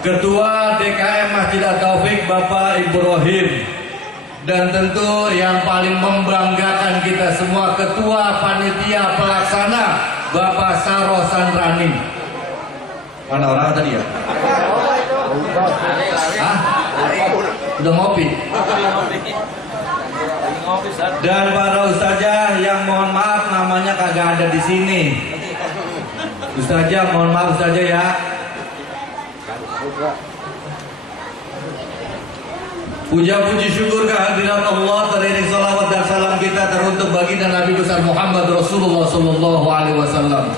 Ketua DKM Masjid At-Taufik Bapak Ibrahim. Dan tentu yang paling membanggakan kita semua, Ketua Panitia Pelaksana Bapak Saro Sandrani. Mana orang tadi ya? Hah? Udah ngopi? Dan para ustazah yang mohon maaf namanya kagak ada di sini. Ustazah mohon maaf saja ya. Puja-puji syukur kehadiran Allah, teriring salawat dan salam kita teruntuk baginda Nabi besar Muhammad Rasulullah Sallallahu Alaihi Wasallam.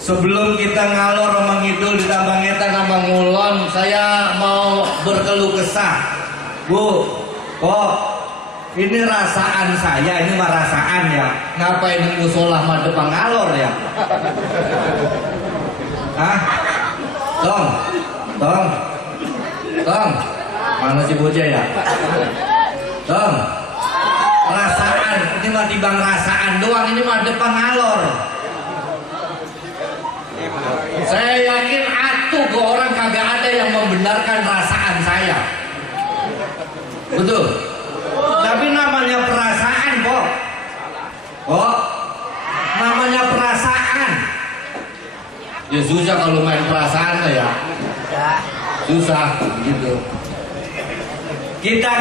Sebelum kita ngalor mengidul ditambah ngetan sama ngulon, saya mau berkeluh kesah. Bu, kok ini rasaan saya, ini mah rasaan ya. Ngapain di musola mah depan ngalor ya? Hah? Tong. Mana si bocah ya? Tong. Rasaan, ini mah tibang rasaan doang, ini mah depan ngalor. Saya yakin atuh ke orang kagak ada yang membenarkan rasaan saya. Betul. Tapi namanya perasaan, kok. Namanya perasaan. Ya susah kalau main perasaan ya. Susah gitu. Kita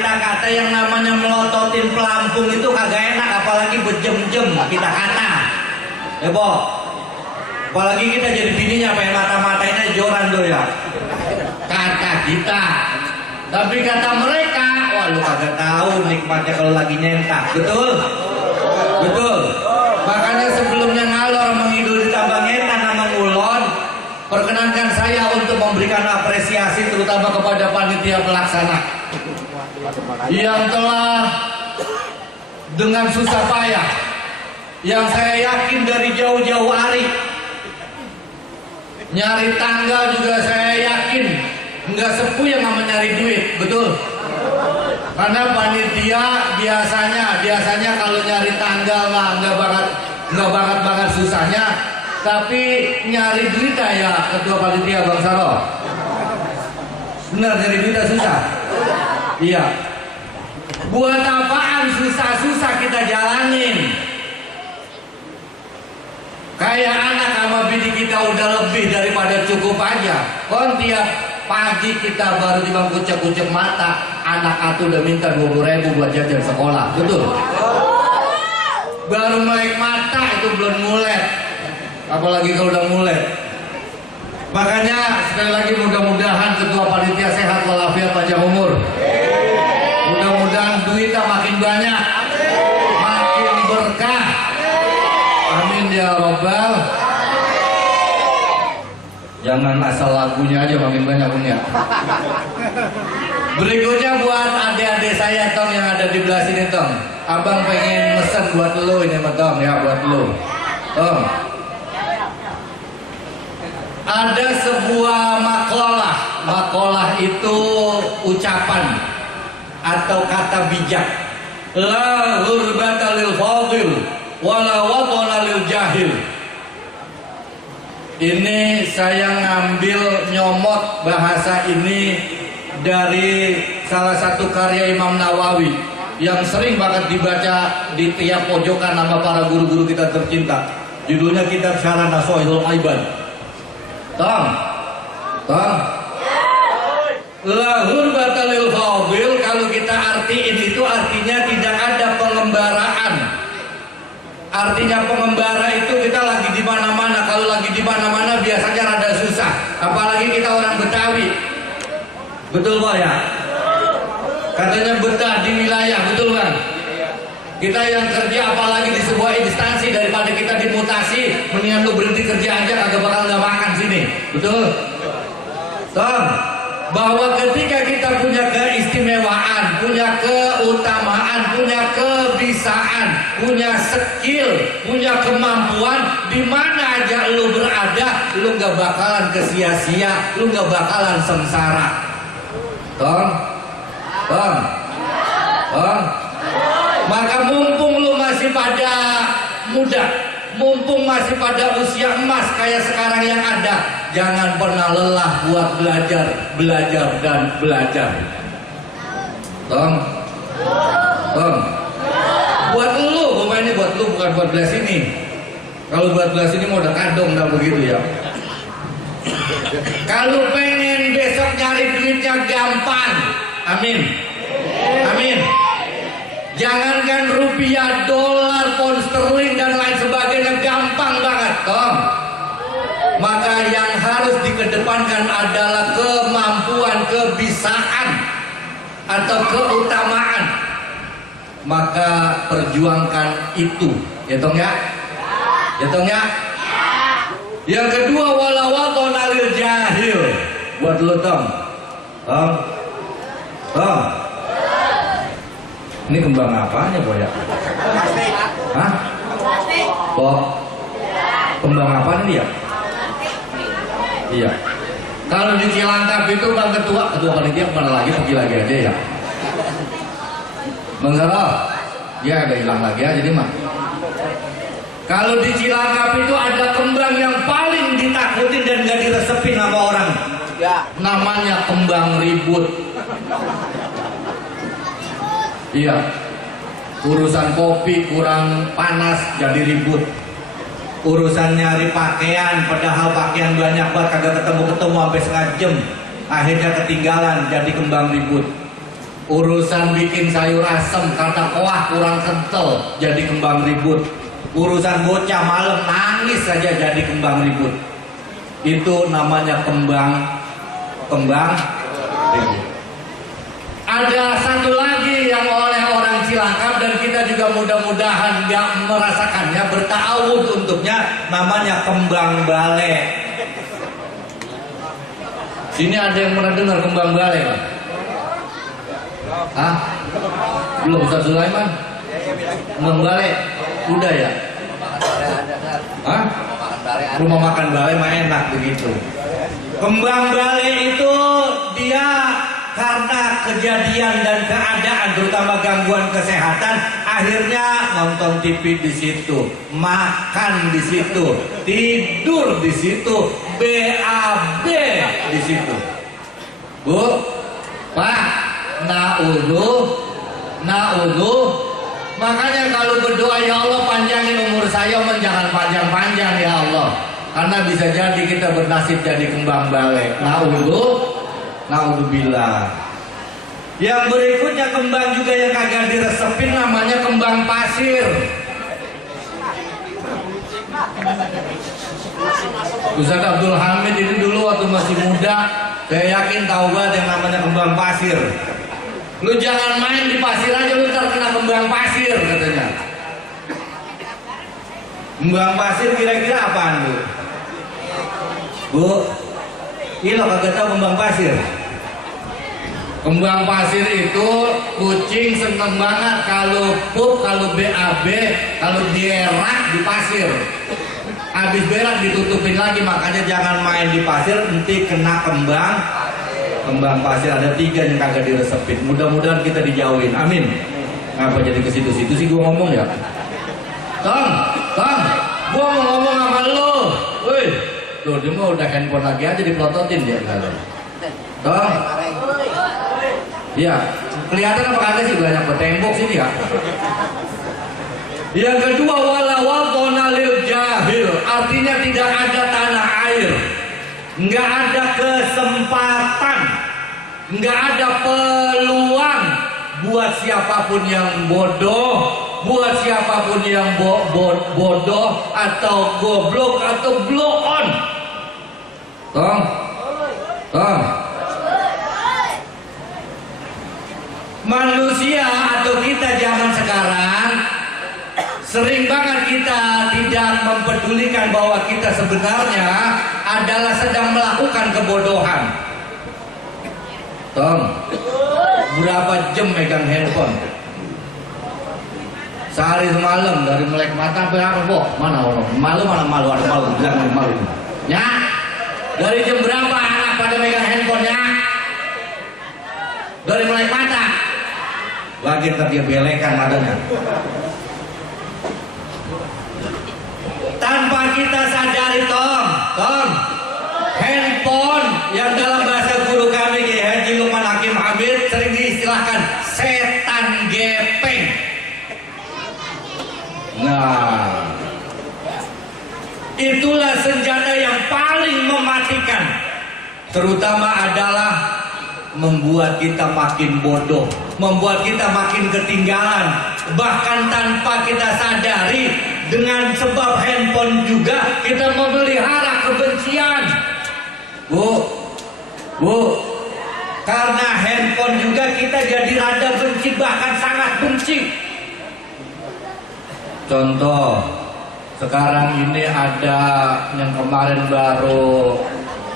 kata yang namanya melototin pelampung itu kagak enak, apalagi berjem-jem kita kata. Ya, Bo. Apalagi kita jadi bininya pengen mata-matainnya joran tuh ya. Kata kita. Tapi kata mereka, wah lu kagak tahu nikmatnya kalau lagi nyentak. Betul? Betul. Makanya sebelumnya ngalor mengidul ditambah nyentak nama ngulon, perkenankan saya untuk memberikan apresiasi terutama kepada panitia pelaksana yang telah dengan susah payah, yang saya yakin dari jauh-jauh hari nyari tanggal juga saya yakin nggak sepuh yang namanya nyari duit, betul? Karena panitia biasanya kalau nyari tanggal mah nggak banget susahnya. Tapi nyari duit ya ketua panitia Bang Saro. Benar nyari duit susah. Iya. Buat apaan susah-susah kita jalanin? Kayak anak sama bini kita udah lebih daripada cukup aja. Kon tiap pagi kita baru di bangku kucek-kucek mata, anak atuh udah minta 20.000 buat jajan sekolah. Betul? Baru melek mata itu belum mulai. Apalagi kalau udah mulai. Makanya sekali lagi mudah-mudahan ketua panitia sehat walafiat panjang umur. Mudah-mudahan duitnya makin banyak, makin berkah. Amin ya robbal. Jangan asal lagunya aja makin banyak punya. Berikutnya buat adik-adik saya Tong yang ada di belah sini Tong. Abang pengen mesen buat lo ini Tong ya, buat lo. Tong. Ada sebuah makalah itu ucapan atau kata bijak. La hurbata lil fadil wala watana lil jahil. Ini saya ngambil nyomot bahasa ini dari salah satu karya Imam Nawawi yang sering banget dibaca di tiap pojokan nama para guru-guru kita tercinta. Judulnya kitab Syarah Nashwaihul Ibad. Tong. Lahur batalil fadil kalau kita artiin itu artinya tidak ada pengembaraan. Artinya pengembara itu kita lagi di mana-mana. Kalau lagi di mana-mana biasanya rada susah. Apalagi kita orang Betawi. Betul Pak ya? Katanya betah di wilayah, betul kan? Kita yang kerja apalagi di sebuah instansi daripada kita dimutasi, mendingan lu berhenti kerja aja kagak bakal nggak makan sini, betul? Tom, bahwa ketika kita punya keistimewaan, punya keutamaan, punya kebisaan, punya skill, punya kemampuan, di mana aja lu berada, lu nggak bakalan kesia-sia, lu nggak bakalan sengsara. Tom. Maka mumpung lu masih pada muda, mumpung masih pada usia emas kayak sekarang yang ada, jangan pernah lelah buat belajar dan belajar. Tong. Buat lu, ini buat lu bukan buat belas ini. Kalau buat belas ini mau udah kadong dah begitu ya. Kalau pengen besok nyari duitnya gampang, amin. Jangankan rupiah, dolar, pound sterling dan lain sebagainya gampang banget, Tom. Maka yang harus dikedepankan adalah kemampuan, kebisaan atau keutamaan. Maka perjuangkan itu, ya Tong ya? Ya Tong ya? Yang kedua walawatona lil jahil. Buat lu Tong. Ini kembang apanya Boh ya? Hah? Boh? Kembang apa nih ya? Iya. Kalau di Cilangkap itu Bang ketua panitia kemana lagi? Pergi lagi aja ya. Bang Zara, ya ada hilang lagi aja jadi mah. Kalau di Cilangkap itu ada kembang yang paling ditakutin dan gak diresepin sama orang. Namanya kembang ribut. Iya. Urusan kopi kurang panas jadi ribut. Urusan nyari pakaian, padahal pakaian banyak banget kagak ketemu sampai setengah jam. Akhirnya ketinggalan jadi kembang ribut. Urusan bikin sayur asem kata kuah kurang kental jadi kembang ribut. Urusan bocah malam nangis saja jadi kembang ribut. Itu namanya kembang ribut. Ada satu lagi yang oleh orang Cilangkap dan kita juga mudah-mudahan nggak merasakannya, bertawud untuknya, namanya kembang bale. Sini ada yang pernah dengar kembang bale, Pak? Hah? Belum, Ustaz Sulaiman? Kembang bale? Udah ya? Hah? Rumah makan bale mah enak begitu. Kembang bale itu dia karena kejadian dan keadaan terutama gangguan kesehatan akhirnya nonton TV di situ, makan di situ, tidur di situ, BAB di situ. Bu, Pak, naudhu. Makanya kalau berdoa ya Allah panjangin umur saya, jangan panjang-panjang ya Allah. Karena bisa jadi kita bernasib jadi kembang bale. Naudzubillah. Yang berikutnya kembang juga yang kagak diresepin namanya kembang pasir. Ustaz Abdul Hamid ini dulu waktu masih muda, saya yakin tahu banget yang namanya kembang pasir. Lu jangan main di pasir aja, lu terkena kembang pasir katanya. Kembang pasir kira-kira apaan bu? Bu, ini lo kagak tahu kembang pasir? Kembang pasir itu kucing seneng banget kalau pup, kalau BAB, kalau dierak di pasir. Habis berak ditutupin lagi, makanya jangan main di pasir, nanti kena kembang pasir. Ada 3 yang kagak diresepin. Mudah-mudahan kita dijauhin. Amin. Ngapa jadi ke situ-situ sih gua ngomong ya? Tong, gua mau ngomong sama lu. Woi, tuh dia mau udah handphone lagi aja dipelototin dia kali. Tong. Iya, kelihatan apa kagak sih banyak bertembok sini ya. Yang kedua wala lil jahil, artinya tidak ada tanah air, nggak ada kesempatan, nggak ada peluang buat siapapun yang bodoh, buat siapapun yang bodoh atau goblok atau blow on. Tong. Manusia atau kita zaman sekarang sering banget kita tidak mempedulikan bahwa kita sebenarnya adalah sedang melakukan kebodohan. Tong, berapa jam megang handphone? Sehari semalam dari melek mata sampai apa, Bo? Mana orang? Malu, bilang malu. Ya, dari jam berapa anak pada megang handphonenya? Dari melek mata. Lagi dia belekan matanya. Tanpa kita sadari, Tom, handphone yang dalam bahasa guru kami Kiai Haji Lukman Hakim Hamid sering diistilahkan setan gepeng. Nah, itulah senjata yang paling mematikan, terutama adalah membuat kita makin bodoh, membuat kita makin ketinggalan, bahkan tanpa kita sadari dengan sebab handphone juga kita memelihara kebencian. Bu, karena handphone juga kita jadi rada benci, bahkan sangat benci. Contoh, sekarang ini ada yang kemarin baru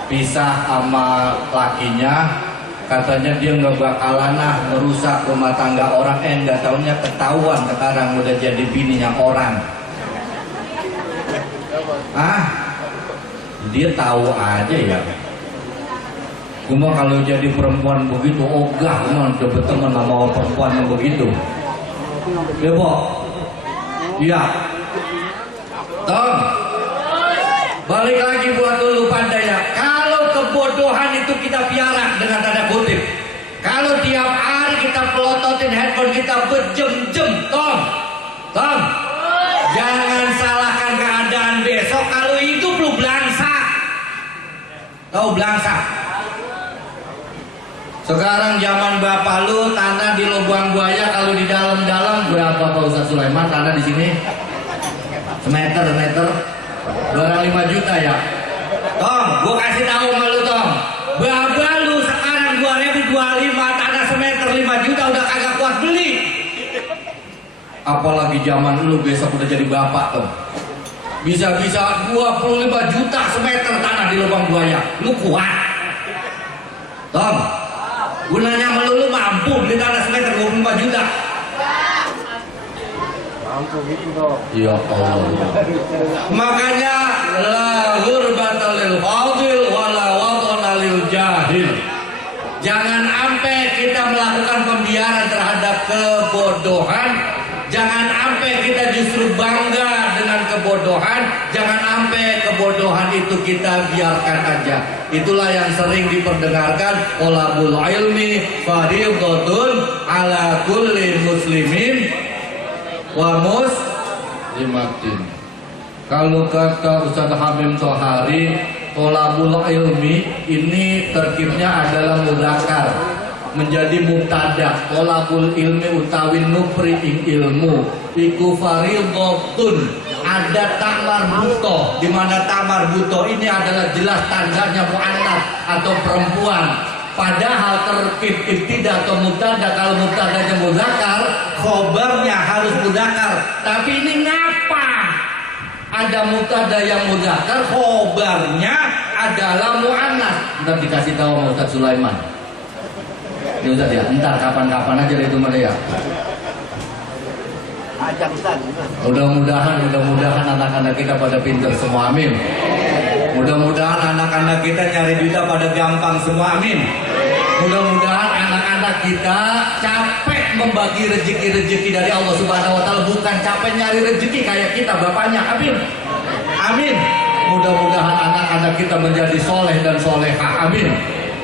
pisah sama lakinya. Katanya dia nggak bakalan merusak rumah tangga orang, nggak taunya ketahuan sekarang udah jadi bininya orang. Dia tahu aja ya. Cuma kalau jadi perempuan begitu ogah, cuma udah berteman sama perempuan yang begitu. Ya, Bo? Iya. Tong, balik lagi buat dulu pada itu kita piara dengan tanda kutip. Kalau tiap hari kita pelototin handphone kita berjam-jam, Tom, jangan salahkan keadaan besok. Kalau hidup lu belangsa, tahu belangsa? Sekarang zaman bapak lu tanah di lubang buaya, kalau di dalam-dalam berapa Pak Ustaz Sulaiman tanah di sini? Semeter, 25 juta ya. Tom, gua kasih tahu sama lu Tom, bapak lu sekarang 2025 tanah semeter 5 juta udah kagak kuat beli. Apalagi zaman lu besok udah jadi bapak Tom. Bisa-bisa 25 juta semeter tanah di lubang buaya, lu kuat? Tom, gunanya melulu mampu beli tanah semeter 24 juta. Mampu gitu dong. Ya Allah. Makanya la hurbata lil fadil wala wadana lil jahil. Jangan sampai kita melakukan pembiaran terhadap kebodohan. Jangan sampai kita justru bangga dengan kebodohan. Jangan sampai kebodohan itu kita biarkan aja. Itulah yang sering diperdengarkan, thalabul ilmi fardhatun ala kulli muslimin wa muslimatin. Kalau kata Ustaz Hamim Tohari, thalabul ilmi ini terkibnya adalah mudzakkar, menjadi mubtada. Thalabul ilmi utawi nupri ing ilmu iku fardhatun. Ada tamar buto, di mana tamar buto ini adalah jelas tandanya mu'annats atau perempuan. Padahal terkib ibtida atau mubtada, kalau mubtadanya mudzakkar, khobarnya harus mudzakkar. Tapi ini ngapa? Ada mubtada yang mudzakkar, khobarnya adalah mu'annats. Ntar dikasih tahu sama Ustaz Sulaiman. Ya Ustaz ya, ntar kapan-kapan aja itu mana ya. Mudah-mudahan anak-anak kita pada pintar semua, amin. Mudah-mudahan anak-anak kita nyari duitnya pada gampang semua, amin. Mudah-mudahan anak-anak kita capek membagi rezeki-rezeki dari Allah Subhanahu wa Ta'ala, bukan capek nyari rezeki kayak kita bapaknya, amin. Amin. Mudah-mudahan anak-anak kita menjadi soleh dan soleha, amin.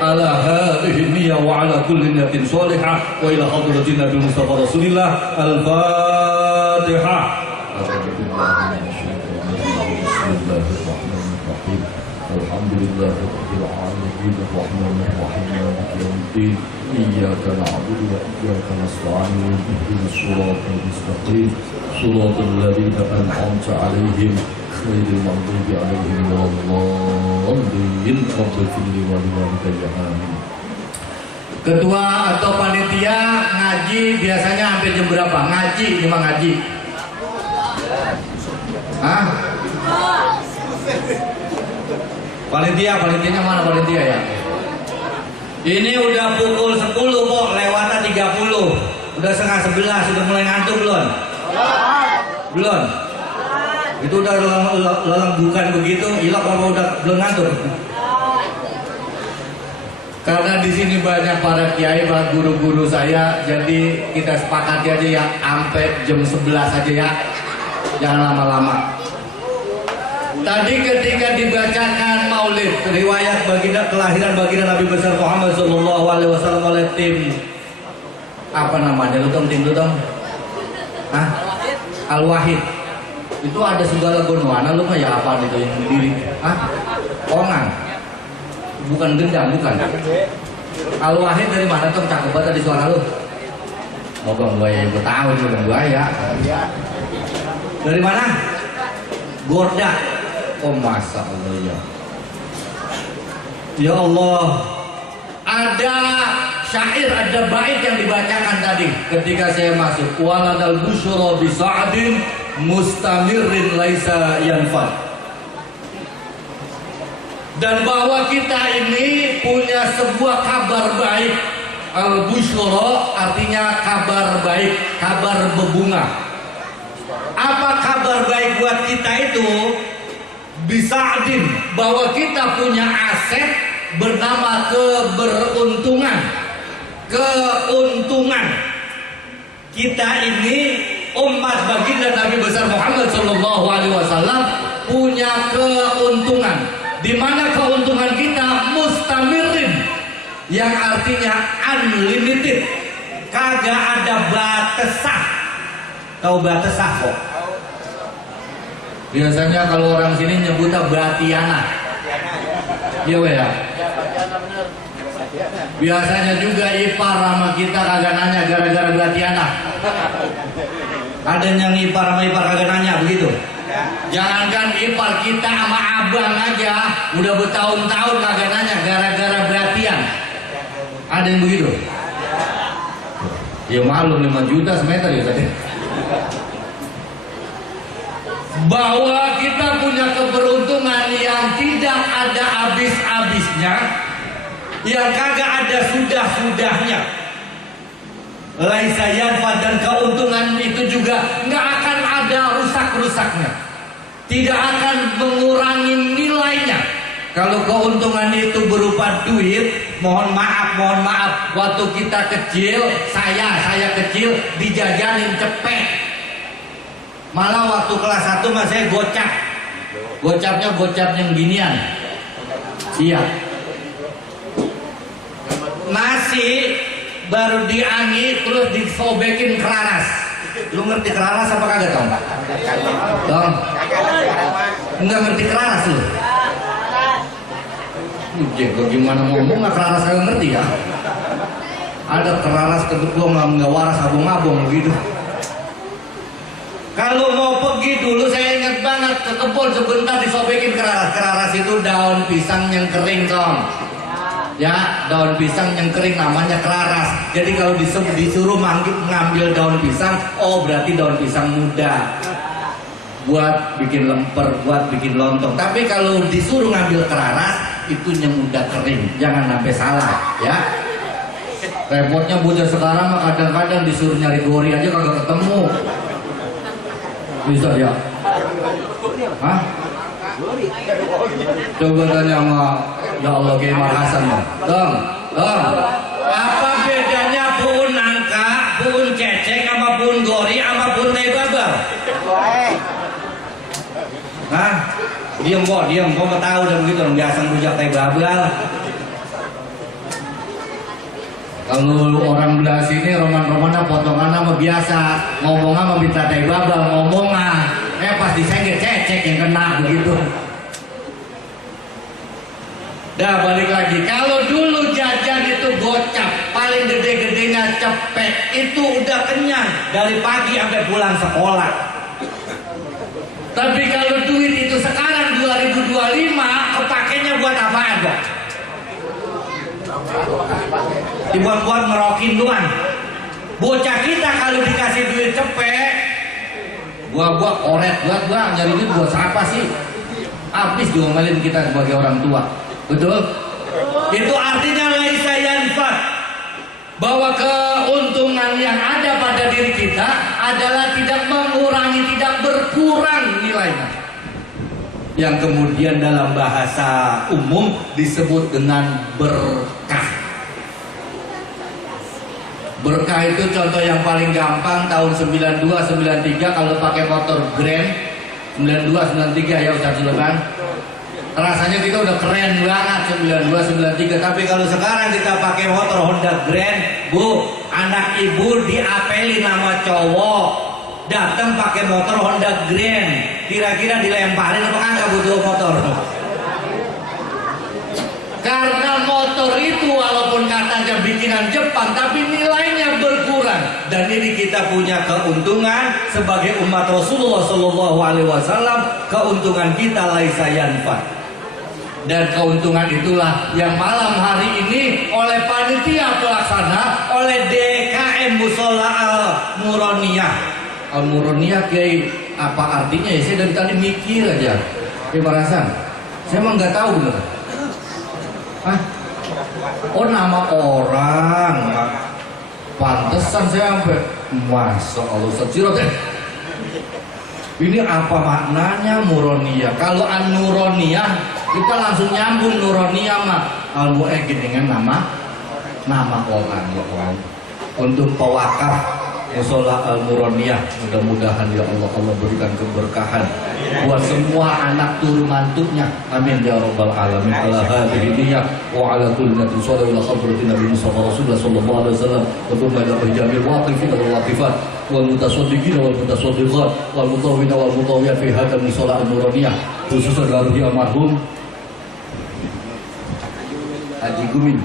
Ala hadhihi niyyah wa ala kulli niyatin sholihah wa ila hadratin Nabi Mustafa Rasulillah al-Fatihah. Bismillahirrahmanirrahim. Alhamdulillahirabbil alamin arrahmanir rahim maliki yaumiddin iyyaka na'budu wa iyyaka nasta'in ihdinas siratal mustaqim siratal ladzina an'amta 'alaihim ghairil maghdubi 'alaihim waladdallin. Ketua atau panitia ngaji biasanya sampai jam berapa? Ngaji, cuma ngaji. Hah? Panitianya mana panitia ya? Ini udah pukul 10 kok, lewatnya 30. Udah setengah 11, sudah mulai ngantuk belum? Belum? Itu udah lelang bukan begitu, ilok apa udah belum ngantuk? Karena di sini banyak para kiai, para guru-guru saya, jadi kita sepakati aja ya sampai jam 11 aja ya, jangan lama-lama. Tadi ketika dibacakan Maulid, riwayat baginda kelahiran baginda Nabi besar Muhammad Sallallahu Alaihi Wasallam oleh tim apa namanya, lu tim lu dong? Hah? Al-Wahid. Itu ada segala gonwana, lu mah ya apa itu yang berdiri? Hah? Ongan. Bukan gendang, bukan. Al-Wahid dari mana tuh? Cakep banget tadi suara lu. Oh bang buaya, gue tahu itu bang buaya. Dari mana? Gorda. Oh masa Allah ya. Ya Allah. Ada syair, ada bait yang dibacakan tadi ketika saya masuk. Waladal busyra bi sa'din mustamirrin laisa yanfad. Dan bahwa kita ini punya sebuah kabar baik. Al-busyra artinya kabar baik, kabar berbunga. Apa kabar baik buat kita itu? Bisa'din, bahwa kita punya aset bernama keberuntungan. Keuntungan. Kita ini umat baginda Nabi besar Muhammad Sallallahu Alaihi Wasallam punya keuntungan. Di mana keuntungan kita mustamirin, artinya unlimited, kagak ada batasan. Tahu batasan kok? Biasanya kalau orang sini nyebutnya Bratiana. Iya ya. Biasanya juga ipar sama kita kagak nanya gara-gara Bratiana. Ada yang ipar sama ipar kagak nanya begitu. Jangankan ipar, kita sama abang aja udah bertahun-tahun kagak nanya gara-gara Bratian. Ada yang begitu? Ya maklum 5 juta semeter ya tadi. Bahwa kita punya keberuntungan yang tidak ada habis-habisnya, yang kagak ada sudah-sudahnya. Laisa yanfad, dan keuntungan itu juga nggak akan ada rusak-rusaknya, tidak akan mengurangi nilainya. Kalau keuntungan itu berupa duit, mohon maaf, waktu kita kecil, saya kecil dijajanin cepet. Malah waktu kelas 1 mas saya gocap. Gocap yang ginian. Iya. Nasi baru diangin terus disobekin keraras. Lu ngerti keraras apa kagak Tom? Tom? Enggak ngerti keraras lu? Jago gimana ngomong nggak keraras kagak ngerti ya? Ada keraras kedua nggak waras abong-abong begitu. Kalau mau pergi dulu saya ingat banget ke kebun sebentar disobekin keraras. Keraras itu daun pisang yang kering Tom. Ya, daun pisang yang kering namanya keraras. Jadi kalau disuruh ngambil daun pisang, oh berarti daun pisang muda. Buat bikin lemper, buat bikin lontong. Tapi kalau disuruh ngambil keraras, itu yang muda kering. Jangan sampai salah, ya. Repotnya bocah sekarang mah kadang-kadang disuruh nyari gori aja kagak ketemu. Bisa ya? Hah? Coba tanya sama ya Allah Kiai Mar Hasan ya. Dong. Apa bedanya puun nangka, puun cecek, sama puun gori, sama puun tai babal? Hah? Diam kok, mau tahu udah begitu orang biasa ngerujak tai babal. Kalau orang belah sini roman-romannya potongan sama biasa, ngomong sama minta tai babal, ngomongan. Pas disengit cecek yang kena begitu. Dah balik lagi. Kalau dulu jajan itu gocap, paling gede-gedenya cepet, itu udah kenyang dari pagi sampai pulang sekolah. Tapi kalau duit itu sekarang 2025 kepakainya buat apaan kok? Dibuat-buat ngerokin doang. Bocah kita kalau dikasih duit cepet, gua koret, gua nyari duit buat siapa sih? Habis diomelin kita sebagai orang tua. Betul? Itu artinya laisa yanfad, bahwa keuntungan yang ada pada diri kita adalah tidak mengurangi, tidak berkurang nilainya. Yang kemudian dalam bahasa umum disebut dengan berkah. Berkah itu contoh yang paling gampang tahun 92-93 kalau pakai motor Grand 92-93 ya Ustaz Sulaiman. Rasanya kita udah keren banget 92-93. Tapi kalau sekarang kita pakai motor Honda Grand, Bu, anak ibu diapelin sama cowok datang pakai motor Honda Grand, kira-kira dilemparin apa enggak butuh motor? Karena motor itu walaupun katanya bikinan Jepang, tapi nilainya berkurang. Dan ini kita punya keuntungan sebagai umat Rasulullah SAW. Keuntungan kita laisa yanfad. Dan keuntungan itulah yang malam hari ini oleh panitia pelaksana, oleh DKM Musola Al-Muroniyah. Al-Muroniyah kayak apa artinya ya? Saya dari tadi mikir aja. Kayak merasa, saya emang nggak tahu bener. Hah? Oh nama orang. Pantesan saya sampai Masya Allah secirot deh. Ini apa maknanya Muroniyah? Kalau An-Nuroniyah kita langsung nyambung Nuroniyah mah al-mu'egin dengan nama orang. Untuk pewakaf Musola Al-Muroniyah. Mudah-mudahan ya Allah, Allah berikan keberkahan buat semua anak turun mantunya. Amin ya rabbal alamin. Ala hadhihi niyyah wa ala kulli nabiy sallallahu alaihi Nabi Mustafa Rasulullah sallallahu alaihi wasallam wa thumma ila jamil waqifin wal waqifat wal mutasaddiqin wal mutasaddiqat wal mutawwin wal mutawwiyat fi hadha musola Al-Muroniyah, khususan dari almarhum Haji Gumin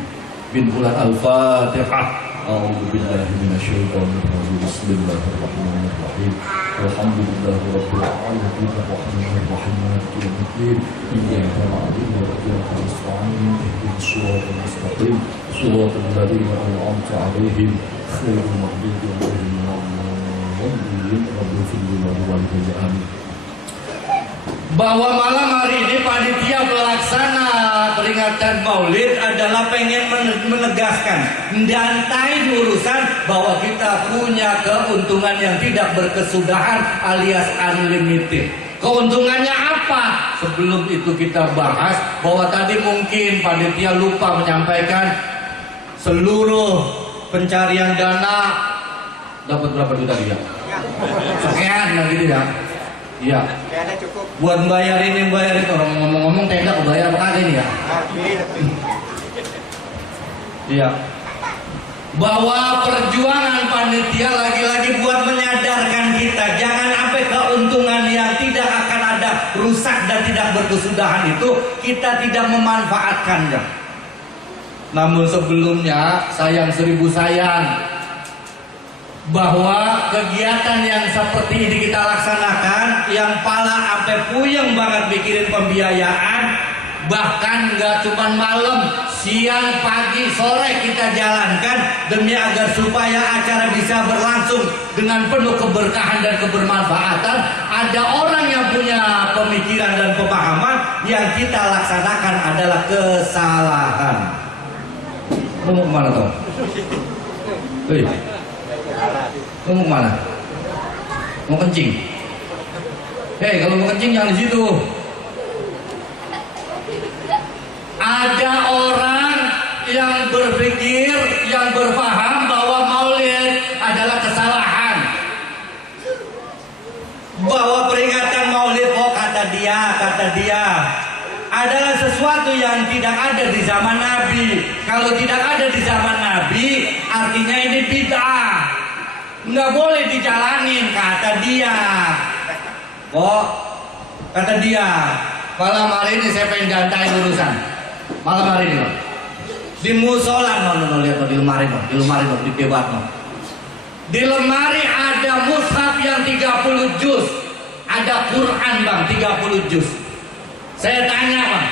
bin Fulan. Al-Fatihah. أعوذ بالله من الشيطان الرجيم. بسم الله الرحمن الرحيم. الحمد لله رب العالمين الرحمن الرحيم مالك يوم الدين. إياك نعبد وإياك نستعين اهدنا الصراط المستقيم صراط الذين أنعمت عليهم غير المغضوب عليهم ولا الضالين. رب اغفر لي ولوالدي آمين. Bahwa malam hari ini panitia pelaksana peringatan Maulid adalah pengen menegaskan dan tain urusan bahwa kita punya keuntungan yang tidak berkesudahan alias unlimited. Keuntungannya apa? Sebelum itu kita bahas bahwa tadi mungkin panitia lupa menyampaikan seluruh pencarian dana dapat berapa juta dia? Sekian lah gitu ya. Iya. Buat bayar ini, bayar itu. Orang ngomong-ngomong tenda bayar apa kagak ini ya? Iya. Bahwa perjuangan panitia lagi-lagi buat menyadarkan kita jangan sampai keuntungan yang tidak akan ada, rusak dan tidak berkesudahan itu kita tidak memanfaatkannya. Namun sebelumnya sayang seribu sayang bahwa kegiatan yang seperti ini kita laksanakan yang pala sampai puyeng banget mikirin pembiayaan, bahkan nggak cuma malam, siang, pagi, sore kita jalankan demi agar supaya acara bisa berlangsung dengan penuh keberkahan dan kebermanfaatan. Ada orang yang punya pemikiran dan pemahaman yang kita laksanakan adalah kesalahan. Mau kemana toh? Kamu mau kemana? Mau kencing? Hei, kalau mau kencing jangan di situ. Ada orang yang berpikir, yang berpaham bahwa Maulid adalah kesalahan. Bahwa peringatan Maulid, oh kata dia adalah sesuatu yang tidak ada di zaman Nabi. Kalau tidak ada di zaman Nabi, artinya ini bid'ah. Nggak boleh dijalanin, kata dia. Kok? Kata dia. Malam hari ini saya pengen gantain urusan. Malam hari ini loh. Di musola, no, lihat di lemari no, di debat no. Di lemari ada mushaf yang 30 juz. Ada Quran bang, 30 juz. Saya tanya bang,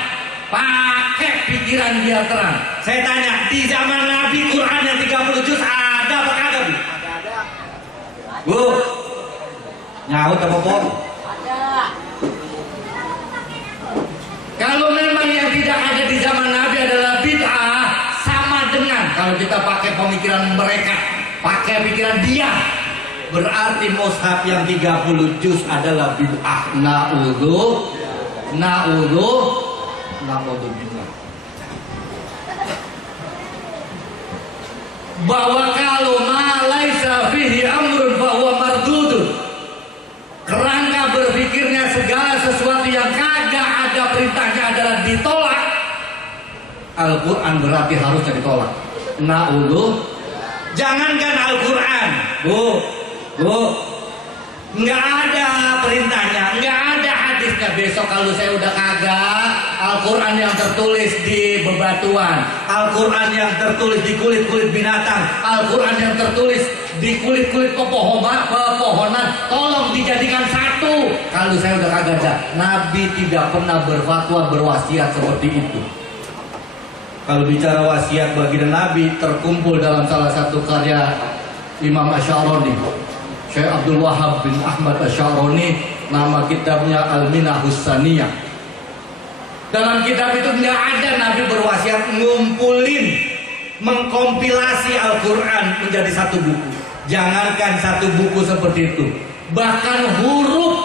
pakai pikiran dia terang. Saya tanya, di zaman Nabi Quran yang 30 juz ada apa kagak bu? Bu, nyaut apa po? Ada. Kalau memang yang tidak ada di zaman Nabi adalah bid'ah, sama dengan kalau kita pakai pemikiran mereka, pakai pikiran dia, berarti mushaf yang 30 juz adalah bid'ah. Na'udzubillah. Bahwa kalau ma laisa fihi amrun fa huwa mardudun. Kerangka berpikirnya segala sesuatu yang kagak ada perintahnya adalah ditolak. Al-Quran berarti harusnya ditolak. Na'udzu. Jangankan Al-Quran, bu, nggak ada perintahnya, nggak ada hadisnya. Besok kalau saya udah kagak, Al-Quran yang tertulis di bebatuan, Al-Quran yang tertulis di kulit-kulit binatang, Al-Quran yang tertulis di kulit-kulit pepohonan, tolong dijadikan satu. Kalau saya udah kagak ada, Nabi tidak pernah berfatwa berwasiat seperti itu. Kalau bicara wasiat baginda Nabi terkumpul dalam salah satu karya Imam Asy'arani, Syekh Abdul Wahab bin Ahmad Asy'arani, nama kitabnya Al-Minahus Saniyah. Dalam kitab itu nggak ada Nabi berwasiat ngumpulin, mengkompilasi Al-Quran menjadi satu buku. Jangankan satu buku seperti itu, bahkan huruf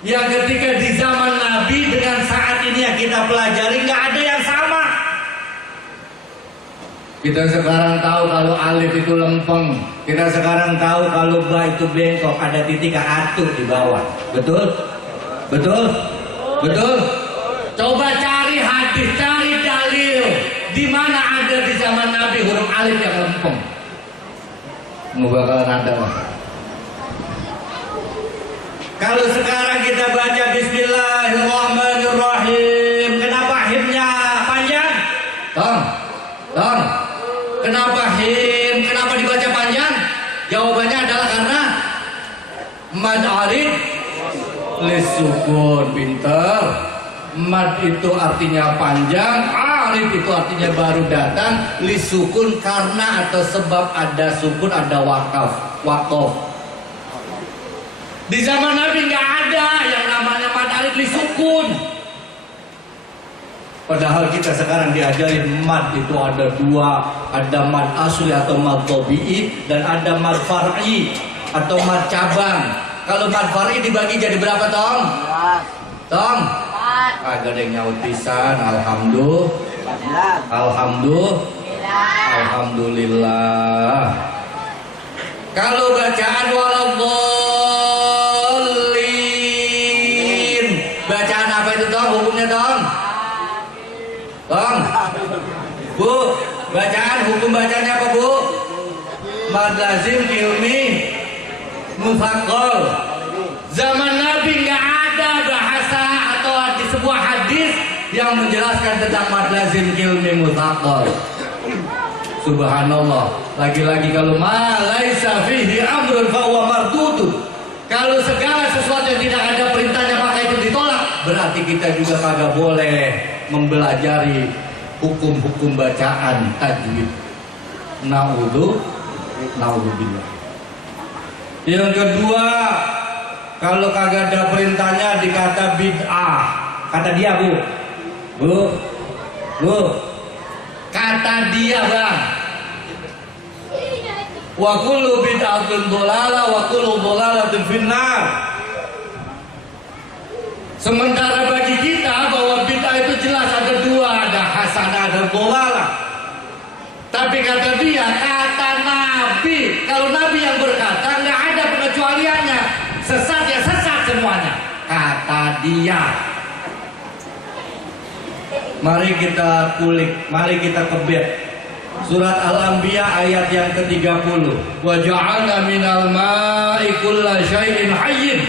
yang ketika di zaman Nabi dengan saat ini yang kita pelajari nggak ada yang sama. Kita sekarang tahu kalau alif itu lempeng. Kita sekarang tahu kalau ba itu bengkok, ada titik atu di bawah. Betul? Betul? Betul? Coba cari hadis, cari dalil di mana ada di zaman Nabi huruf alif yang lempeng. Nggak bakalan ada lah. Kalau sekarang kita baca Bismillahirrahmanirrahim, kenapa himnya panjang? Tong. Kenapa him? Kenapa dibaca panjang? Jawabannya adalah karena mad arid lisukun. Pinter. Mad itu artinya panjang, arid itu artinya baru datang, lisukun karena atau sebab ada sukun, ada wakaf. Di zaman Nabi nggak ada yang namanya mad arid lisukun. Padahal kita sekarang diajarin mad itu ada dua, ada mad asli atau mad tabi'i dan ada mad far'i atau mad cabang. Kalau mad far'i dibagi jadi berapa, Tom? Tom? Agak ada yang nyaut pisan. Alhamdulillah. Kalau bacaan waladhdallin, bacaan apa itu, Tom? Hukumnya, Tom? Tom? Bu, bacaan, hukum bacanya apa, Bu? Mad lazim ilmi mufaqqal. Zaman Nabi nggak ada bahasa atau di sebuah hadis yang menjelaskan tentang mad lazim ilmi mufaqqal. Subhanallah. Lagi-lagi kalau ma laisa fihi amrun fa huwa mardudun. Kalau segala sesuatu yang tidak ada perintahnya maka itu ditolak. Berarti kita juga kagak boleh mempelajari hukum-hukum bacaan tajwid. Naudzubillah. Yang kedua, kalau kagak ada perintahnya dikata bid'ah. Kata dia, Bu. Kata dia, Bang. Wa kullu bid'atun dhalalah wa kullu dhalalatin finnar. Sementara bagi kita bahwa bid'ah itu jelas ada dua, ada hasanah, ada dhalalah. Tapi kata dia, kata Nabi, kalau Nabi yang berkata nggak ada pengecualiannya, sesat ya sesat semuanya. Kata dia. Mari kita kulik, mari kita kebet. Surat Al-Anbiya ayat yang ke-30. Wa ja'alna minal ma'i kulla syai'in hayyin.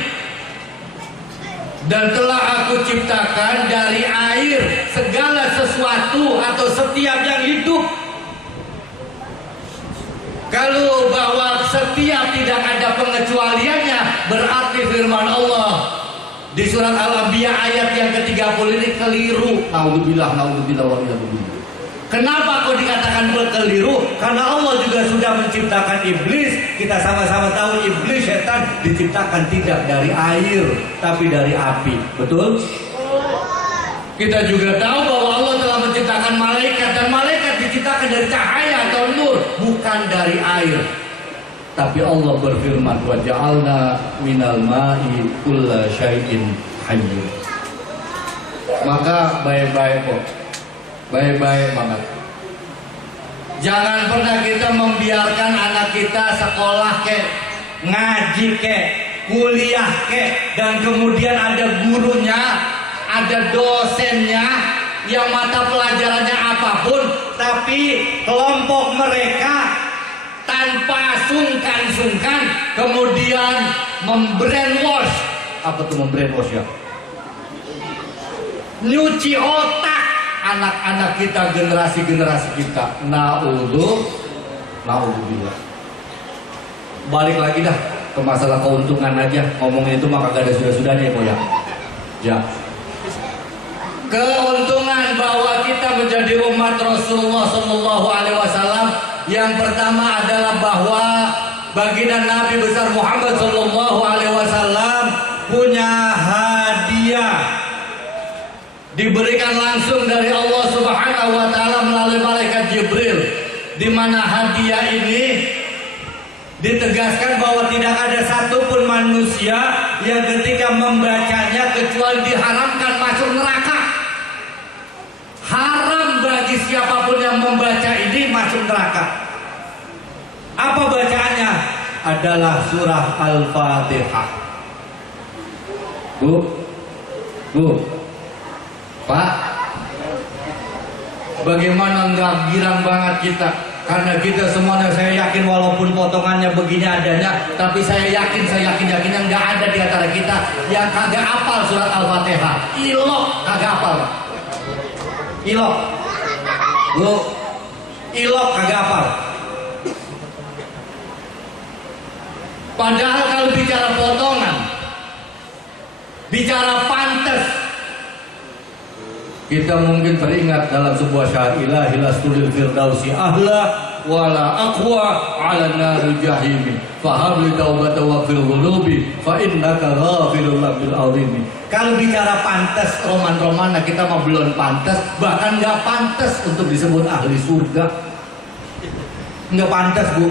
Dan telah aku ciptakan dari air segala sesuatu atau setiap yang hidup. Kalau bahwa setiap tidak ada pengecualiannya, berarti firman Allah di surat Al-Anbiya ayat yang ke-30 ini keliru. Naudzubillah wa iyyakum. Kenapa kok dikatakan keliru? Karena Allah juga sudah menciptakan iblis. Kita sama-sama tahu iblis, setan diciptakan tidak dari air, tapi dari api. Betul? Kita juga tahu bahwa Allah telah menciptakan malaikat, dan malaikat diciptakan dari cahaya atau nur, bukan dari air. Tapi Allah berfirman, wa ja'alna minal ma'i kulla syai'in hayyin. Maka baik-baik kok. Baik-baik banget. Jangan pernah kita membiarkan anak kita sekolah kek, ngaji kek, kuliah kek, dan kemudian ada gurunya, ada dosennya yang mata pelajarannya apapun, tapi kelompok mereka tanpa sungkan-sungkan kemudian membrainwash. Apa tuh membrainwash ya? Nyuci otak anak-anak kita, generasi-generasi kita. Naudzubillah. Balik lagi dah ke masalah keuntungan aja. Ngomongin itu maka gak ada sudah-sudahnya kok ya. Ya. Keuntungan bahwa kita menjadi umat Rasulullah Shallallahu Alaihi Wasallam, yang pertama adalah bahwa baginda Nabi besar Muhammad Shallallahu Alaihi Wasallam punya hadiah diberikan langsung dari Allah Subhanahu Wa Taala melalui malaikat Jibril, di mana hadiah ini ditegaskan bahwa tidak ada satupun manusia yang ketika membacanya kecuali diharamkan masuk neraka. Haram bagi siapapun yang membaca ini masuk neraka. Apa bacaannya? Adalah surah Al-Fatihah. Bu, Pak, bagaimana nggak girang banget kita? Karena kita semuanya, saya yakin walaupun potongannya begini adanya, tapi saya yakin yang nggak ada di antara kita yang kagak hafal surat Al-Fatihah. Ilok kagak hafal, Pak. Ilok, Bu, ilok kagak hafal. Padahal kalau bicara potongan, bicara pantas, kita mungkin teringat dalam sebuah syair, ilahi lastulil firdausi ahla wala aqwa ala nari jahimi fahabli taubata wa fil ghulubi fa innaka ghafirul bil azimi. Kalau bicara pantas, roman-roman kita mah belum pantas, bahkan nggak pantas untuk disebut ahli surga. Nggak pantas, Bu.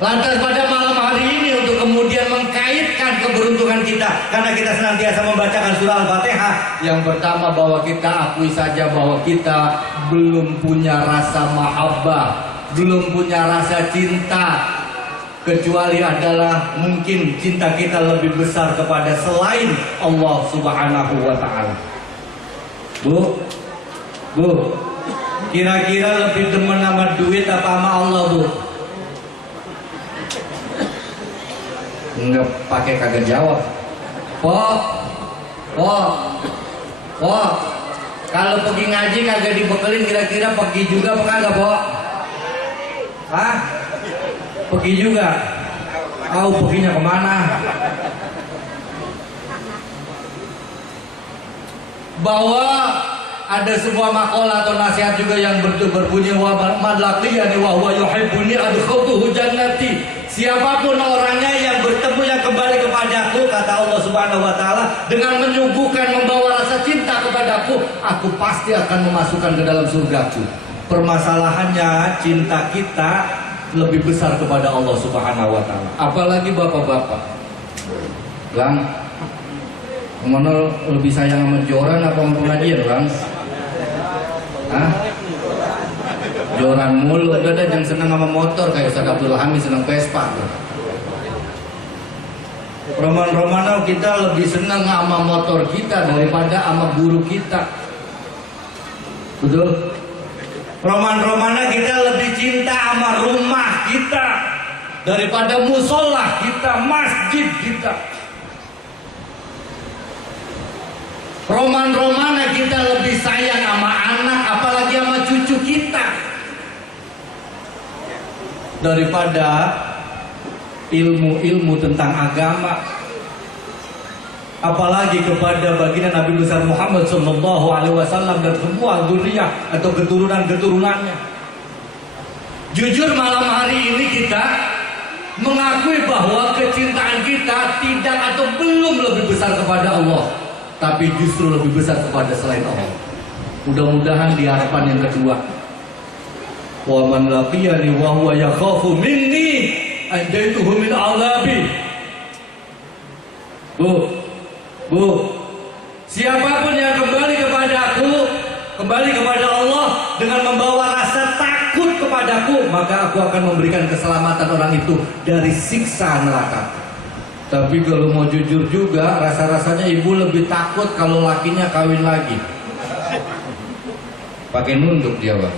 Lantas pada malam hari ini untuk kemudian mengkaitkan keberuntungan kita, karena kita senantiasa membacakan surah Al-Fatihah. Yang pertama, bahwa kita akui saja bahwa kita belum punya rasa mahabbah, belum punya rasa cinta, kecuali adalah mungkin cinta kita lebih besar kepada selain Allah Subhanahu wa Ta'ala. Bu, kira-kira lebih demen sama duit apa sama Allah, Bu? Enggak, pakai kagak jawab. Pok, kalau pergi ngaji kagak dibekelin, kira-kira pergi juga apa kagak, Pok? Hah? Pergi juga? Kau perginya kemana? Bahwa ada sebuah makalah atau nasihat juga yang berbunyi, wa man laqiyani wa huwa yuhibbuni adkhuluhu jannati. Siapapun orangnya yang bertemu, yang kembali kepadaku, kata Allah Subhanahu wa Ta'ala, dengan menyuguhkan, membawa rasa cinta kepadaku, aku pasti akan memasukkan ke dalam surgaku. Permasalahannya, cinta kita lebih besar kepada Allah Subhanahu wa Ta'ala. Apalagi bapak-bapak. Lang, mana lebih sayang sama joran apa sama pengajian, Lang? Hah? Joran mulu, udah yang seneng sama motor kayak Ustaz Abdul Hamid seneng Vespa. Roman-romano kita lebih seneng sama motor kita daripada sama guru kita. Betul? Roman-romana kita lebih cinta sama rumah kita daripada musola kita, masjid kita. Roman-romana kita lebih sayang sama anak, apalagi sama cucu kita, daripada ilmu-ilmu tentang agama, apalagi kepada baginda Nabi besar Muhammad SAW dan semua zuriyah atau keturunan-keturunannya. Jujur malam hari ini kita mengakui bahwa kecintaan kita tidak atau belum lebih besar kepada Allah, tapi justru lebih besar kepada selain Allah. Mudah-mudahan di harapan yang kedua, wa man laqiyani wa huwa yakhafu minni anjaytuhu min azabi. Bu, siapapun yang kembali kepada aku, kembali kepada Allah dengan membawa rasa takut kepadaku, maka aku akan memberikan keselamatan orang itu dari siksa neraka. Tapi kalau mau jujur juga, rasa-rasanya ibu lebih takut kalau lakinya kawin lagi. Pakai nunduk dia, Bang.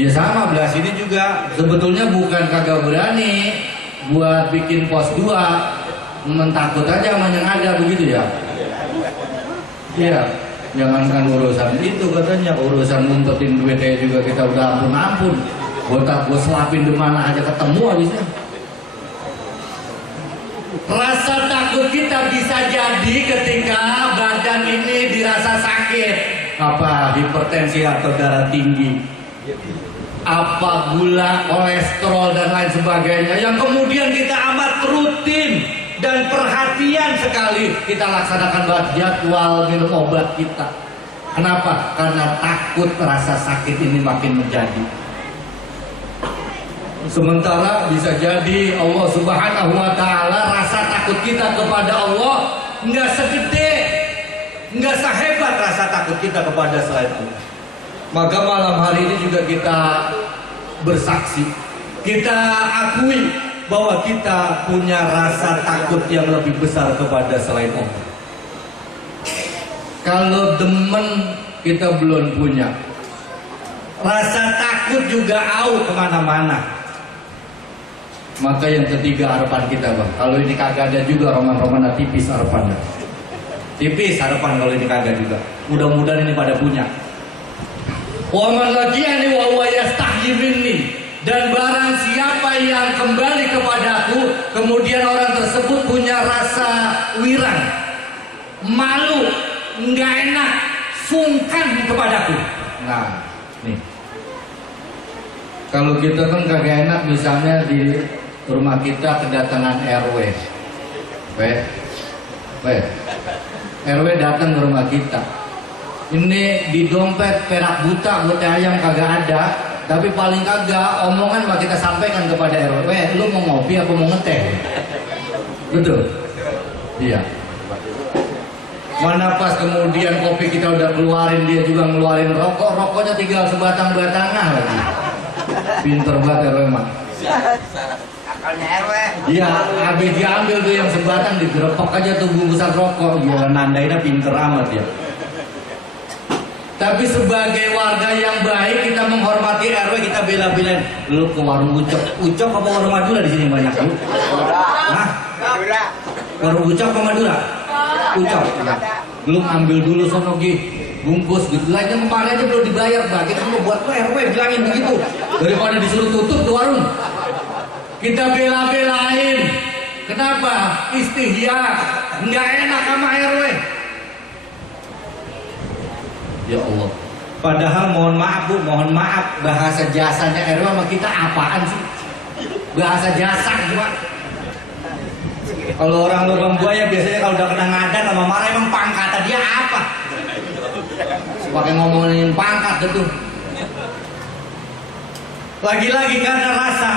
Ya sama, belah sini juga sebetulnya bukan kagak berani buat bikin pos 2, mentakut aja sama yang ada, begitu ya. Iya, jangankan urusan itu, katanya urusan ngumpetin duitnya juga kita udah ampun-ampun. Gue selapin di mana aja ketemu habisnya. Rasa takut kita bisa jadi ketika badan ini dirasa sakit, apa hipertensi atau darah tinggi, apa gula, kolesterol dan lain sebagainya, yang kemudian kita amat rutin dan perhatian sekali kita laksanakan jadwal minum obat kita. Kenapa? Karena takut rasa sakit ini makin menjadi. Sementara bisa jadi Allah Subhanahu wa Ta'ala, rasa takut kita kepada Allah nggak segede, nggak sehebat rasa takut kita kepada selain Allah. Maka malam hari ini juga kita bersaksi, kita akui bahwa kita punya rasa takut yang lebih besar kepada selain Allah. Kalau demen kita belum punya, rasa takut juga au kemana-mana. Maka yang ketiga harapan kita bang, kalau ini kagak ada juga roman-roman tipis harapannya. Tipis harapan kalau ini kagak juga. Mudah-mudahan ini pada punya. Wa man laqiyani wa huwa yastahyi minni, dan barang siapa yang kembali kepadaku kemudian orang tersebut punya rasa wirang, malu, enggak enak, sungkan kepadaku. Nah, nih. Kalau kita kan kagak enak misalnya di rumah kita kedatangan RW. RW datang ke rumah kita. Ini di dompet perak buta, buat ayam kagak ada, tapi paling kagak omongan mah kita sampaikan kepada RW, lu mau ngopi apa mau ngeteh? Betul? Iya. Mana pas kemudian kopi kita udah keluarin, dia juga ngeluarin rokok, rokoknya tinggal sebatang-batangan lagi. Pinter banget RW mah. Akalnya RW. Iya, habis diambil tuh yang sebatang, digerepok aja tuh bungkusan rokok. Gila, nandainnya pinter amat ya. Tapi sebagai warga yang baik, kita menghormati RW, kita bela-belain. Lu ke warung Ucok. Ucok apa warung Madura di sini banyak lu? Hah? Madura. Warung Ucok apa Madura? Ucok. Belum ambil dulu sono bungkus gitu. Lainnya kemarin aja belum dibayar, Mbak. Kita mau buat RW bilangin begitu. Daripada disuruh tutup tuh warung. Kita bela-belain. Kenapa? Istihya. Nggak enak sama RW. Ya Allah. Padahal mohon maaf Bu, mohon maaf, bahasa jasanya RW sama kita apaan sih? Bahasa jasa cuma. Kalau orang lubang buaya biasanya kalau udah kena ngadat sama marah, emang pangkatan dia apa? Pakai ngomongin pangkat itu. Lagi-lagi karena rasa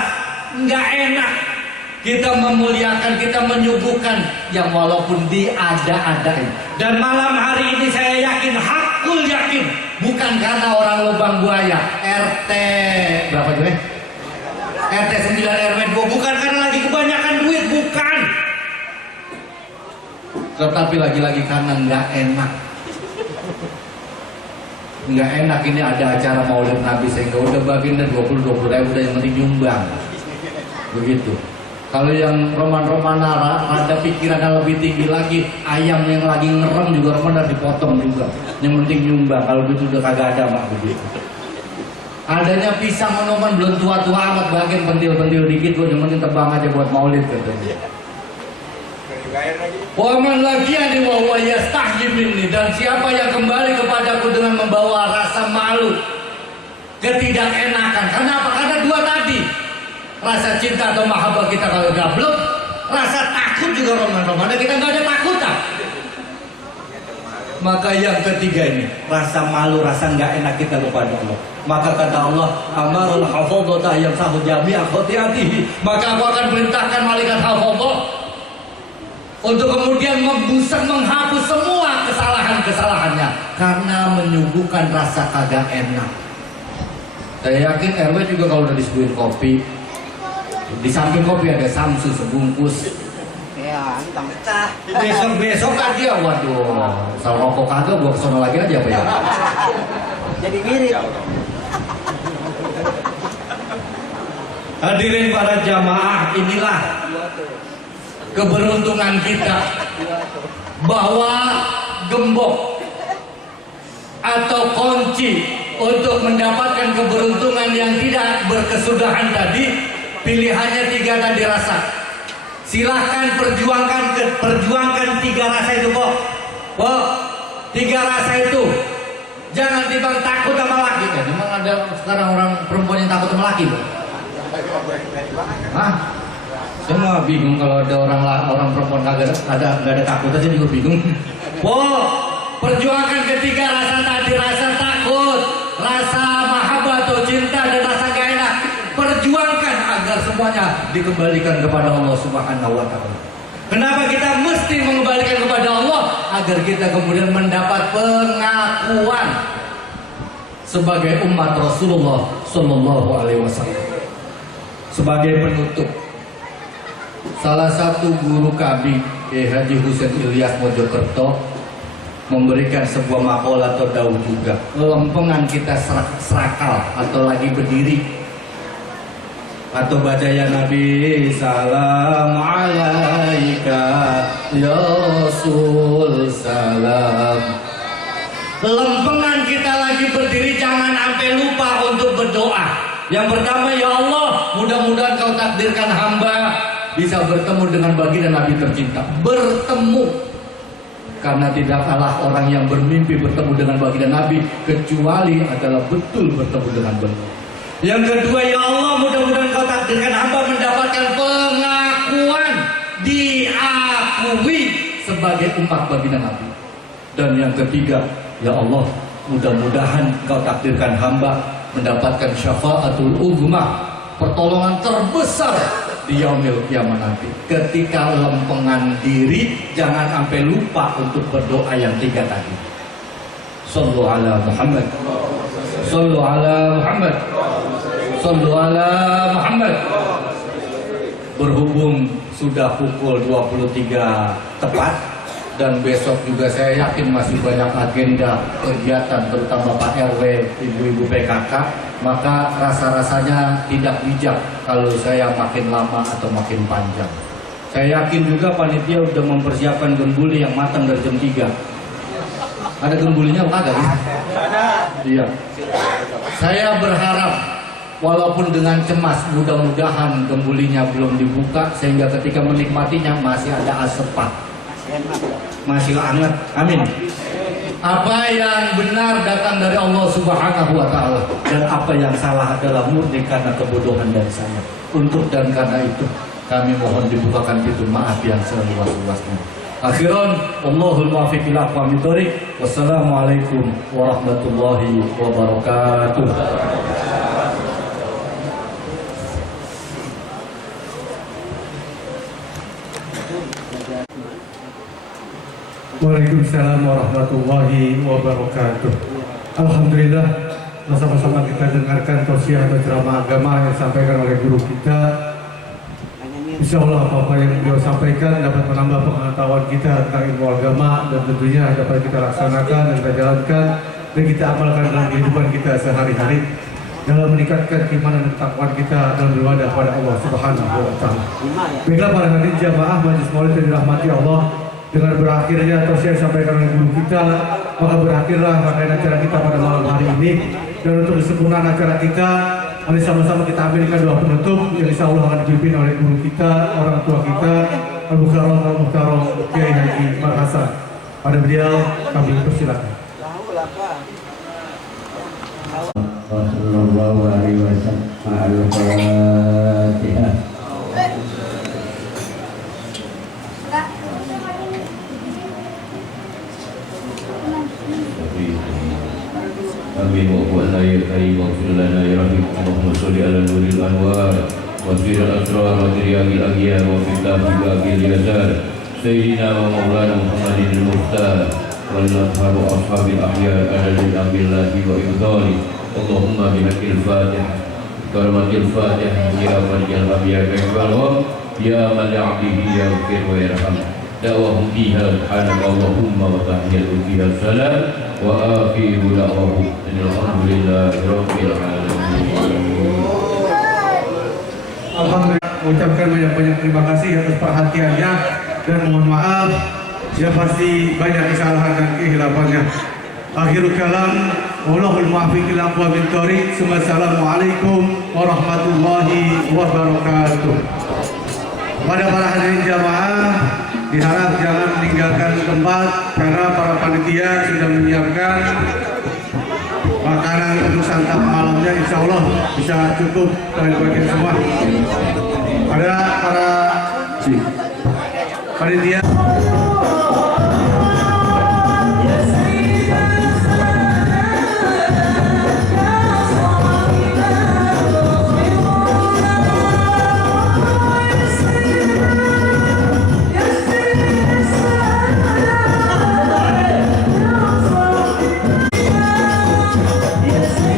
nggak enak, kita memuliakan, kita menyuguhkan yang walaupun diada-adain. Dan malam hari ini saya yakin, hakul yakin, bukan karena orang lubang buaya, RT berapa juga? RT 9 RW 2, bukan karena lagi kebanyakan duit, bukan. Tetapi lagi-lagi karena nggak enak. Nggak enak ini ada acara Maulid Nabi sehingga udah bagian dan 20 ribu udah yang penting nyumbang. Begitu. Kalau yang roman-roman ada pikiran yang lebih tinggi lagi, ayam yang lagi ngerem juga roman harus dipotong juga. Yang penting nyumbang. Kalau gitu udah kagak ada mak begitu. Adanya pisang menoman belum tua-tua amat, bagian pentil-pentil dikit, yang penting terbang aja buat Maulid katanya. Waman lagi yang diwawa yastahyi minni, dan siapa yang kembali kepadaku dengan membawa rasa malu, ketidakenakan. Kenapa? Karena dua tadi, rasa cinta atau mahabbah kita kalau gablek, rasa takut juga roman-roman kita nggak ada takutan. Maka yang ketiga ini, rasa malu, rasa nggak enak kita kepada Allah. Maka kata Allah, amarul hafadhah yang sahu jami'a khotiatihi, maka aku akan perintahkan malaikat hafadhah untuk kemudian menghapus semua kesalahan-kesalahannya karena menyuguhkan rasa kagak enak. Saya yakin RW juga kalau udah disuguhin kopi, di samping kopi ada samsu sebungkus. Ya, entang pecah. Besok kan dia, waduh, sal rokok kagak, gua kesana lagi aja apa ya? Jadi mirip. Hadirin para jamaah, inilah keberuntungan kita bahwa gembok atau kunci untuk mendapatkan keberuntungan yang tidak berkesudahan tadi, pilihannya tiga tadi rasa. Silahkan perjuangkan tiga rasa itu kok. Tiga rasa itu. Jangan timbang takut sama laki. Memang ada sekarang orang perempuan yang takut sama laki, Hah? Semua bingung kalau ada orang perempuan nggak ada takut aja juga bingung. Perjuangkan ketiga rasa tadi, rasa takut, rasa mahabbah atau cinta, dan rasa gak enak. Perjuangkan agar semuanya dikembalikan kepada Allah Subhanahu wa Ta'ala. Kenapa kita mesti mengembalikan kepada Allah? Agar kita kemudian mendapat pengakuan sebagai umat Rasulullah Sallallahu Alaihi Wasallam. Sebagai penutup, salah satu guru kami, Haji Husain Ilyas Mojokerto, memberikan sebuah makalah atau daun juga. Lempengan kita serakal atau lagi berdiri atau baca ya Nabi, salam alaika ya Rasul salam. Lempengan kita lagi berdiri, jangan sampai lupa untuk berdoa. Yang pertama, ya Allah, mudah-mudahan kau takdirkan hamba bisa bertemu dengan baginda Nabi tercinta. Bertemu, karena tidak kalah orang yang bermimpi bertemu dengan baginda Nabi kecuali adalah betul bertemu dengan beliau. Yang kedua, ya Allah, mudah-mudahan kau takdirkan hamba mendapatkan pengakuan, diakui sebagai umat baginda Nabi. Dan yang ketiga, ya Allah, mudah-mudahan kau takdirkan hamba mendapatkan syafaatul uzma, pertolongan terbesar di yaumil kiamat nanti. Ketika lempengan diri, jangan sampai lupa untuk berdoa yang tiga tadi. Sallu ala Muhammad, sallu ala Muhammad, sallu ala Muhammad. Berhubung sudah pukul 23 tepat, dan besok juga saya yakin masih banyak agenda kegiatan, terutama Pak RW, ibu-ibu PKK, maka rasa-rasanya tidak bijak kalau saya makin lama atau makin panjang. Saya yakin juga panitia sudah mempersiapkan gembuli yang matang dari jam 3. Ada gembulinya apa enggak? Ada. Iya. Saya berharap walaupun dengan cemas, mudah-mudahan gembulinya belum dibuka sehingga ketika menikmatinya masih ada asepan. Masih hangat, amin. Apa yang benar datang dari Allah Subhanahu wa Ta'ala, dan apa yang salah adalah murni karena kebodohan dari saya. Untuk dan karena itu kami mohon dibukakan pintu maaf yang seluas-luasnya. Akhiran, Allahul muwaffiq ila aqwamit thoriq. Wassalamualaikum warahmatullahi wabarakatuh. Waalaikumsalam warahmatullahi wabarakatuh. Alhamdulillah, bersama-sama kita dengarkan tausiah atau ceramah agama yang disampaikan oleh guru kita. Insya Allah apa yang beliau sampaikan dapat menambah pengetahuan kita tentang ilmu agama, dan tentunya dapat kita laksanakan dan kita jalankan dan kita amalkan dalam kehidupan kita sehari-hari dalam meningkatkan keimanan dan ketakwaan kita dalam beribadah pada Allah Subhanahu wa Ta'ala. Baiklah para hadirin jamaah majelis maulid yang dirahmati Allah, dengan berakhirnya tausiah sampaikan oleh guru kita, maka berakhirlah rangkaian acara kita pada malam hari ini. Dan untuk kesempurnaan acara kita, mari sama-sama kita ambilkan doa penutup yang insya Allah akan dipimpin oleh guru kita, orang tua kita, Al-Mukhtarom Kiai Haji Makassar. Pada beliau kami persilakan. Sallallahu alaihi wasallam. Al-Fatihah. Amin wa qulna ya karim wa qul lana ya rabbi Allahumma sholli ala nuril anwar wa sirril asrar wa tiryaqil aghyar wa fitahi babil yazar sayyidina wa maulana Muhammadin al-muhtar wal nadhar wa ashabil ahyar adadil ambillahi wa idhani Allahumma bihaqqil fatihah karamatil fatihah ya waliyal abiyar kaiwal ya man ya'bihi ya ghafir wa yarham da'wahum fiha Allahumma wa tahiyatu fiha salam wa akhiru da'wahum alhamdulillahi rabbil alamin. Alhamdulillah, mengucapkan banyak-banyak terima kasih atas perhatiannya dan mohon maaf ya pasti banyak kesalahan dan kehilafannya. Akhirul kalam, wallahul muwaffiq ila aqwamit thoriq. Assalamualaikum warahmatullahi wabarakatuh. Pada para hadirin jamaah, diharap jangan meninggalkan tempat karena para panitia sudah menyiapkan makanan untuk santap malamnya, insya Allah bisa cukup bagi semua. Ada para panitia. Yes.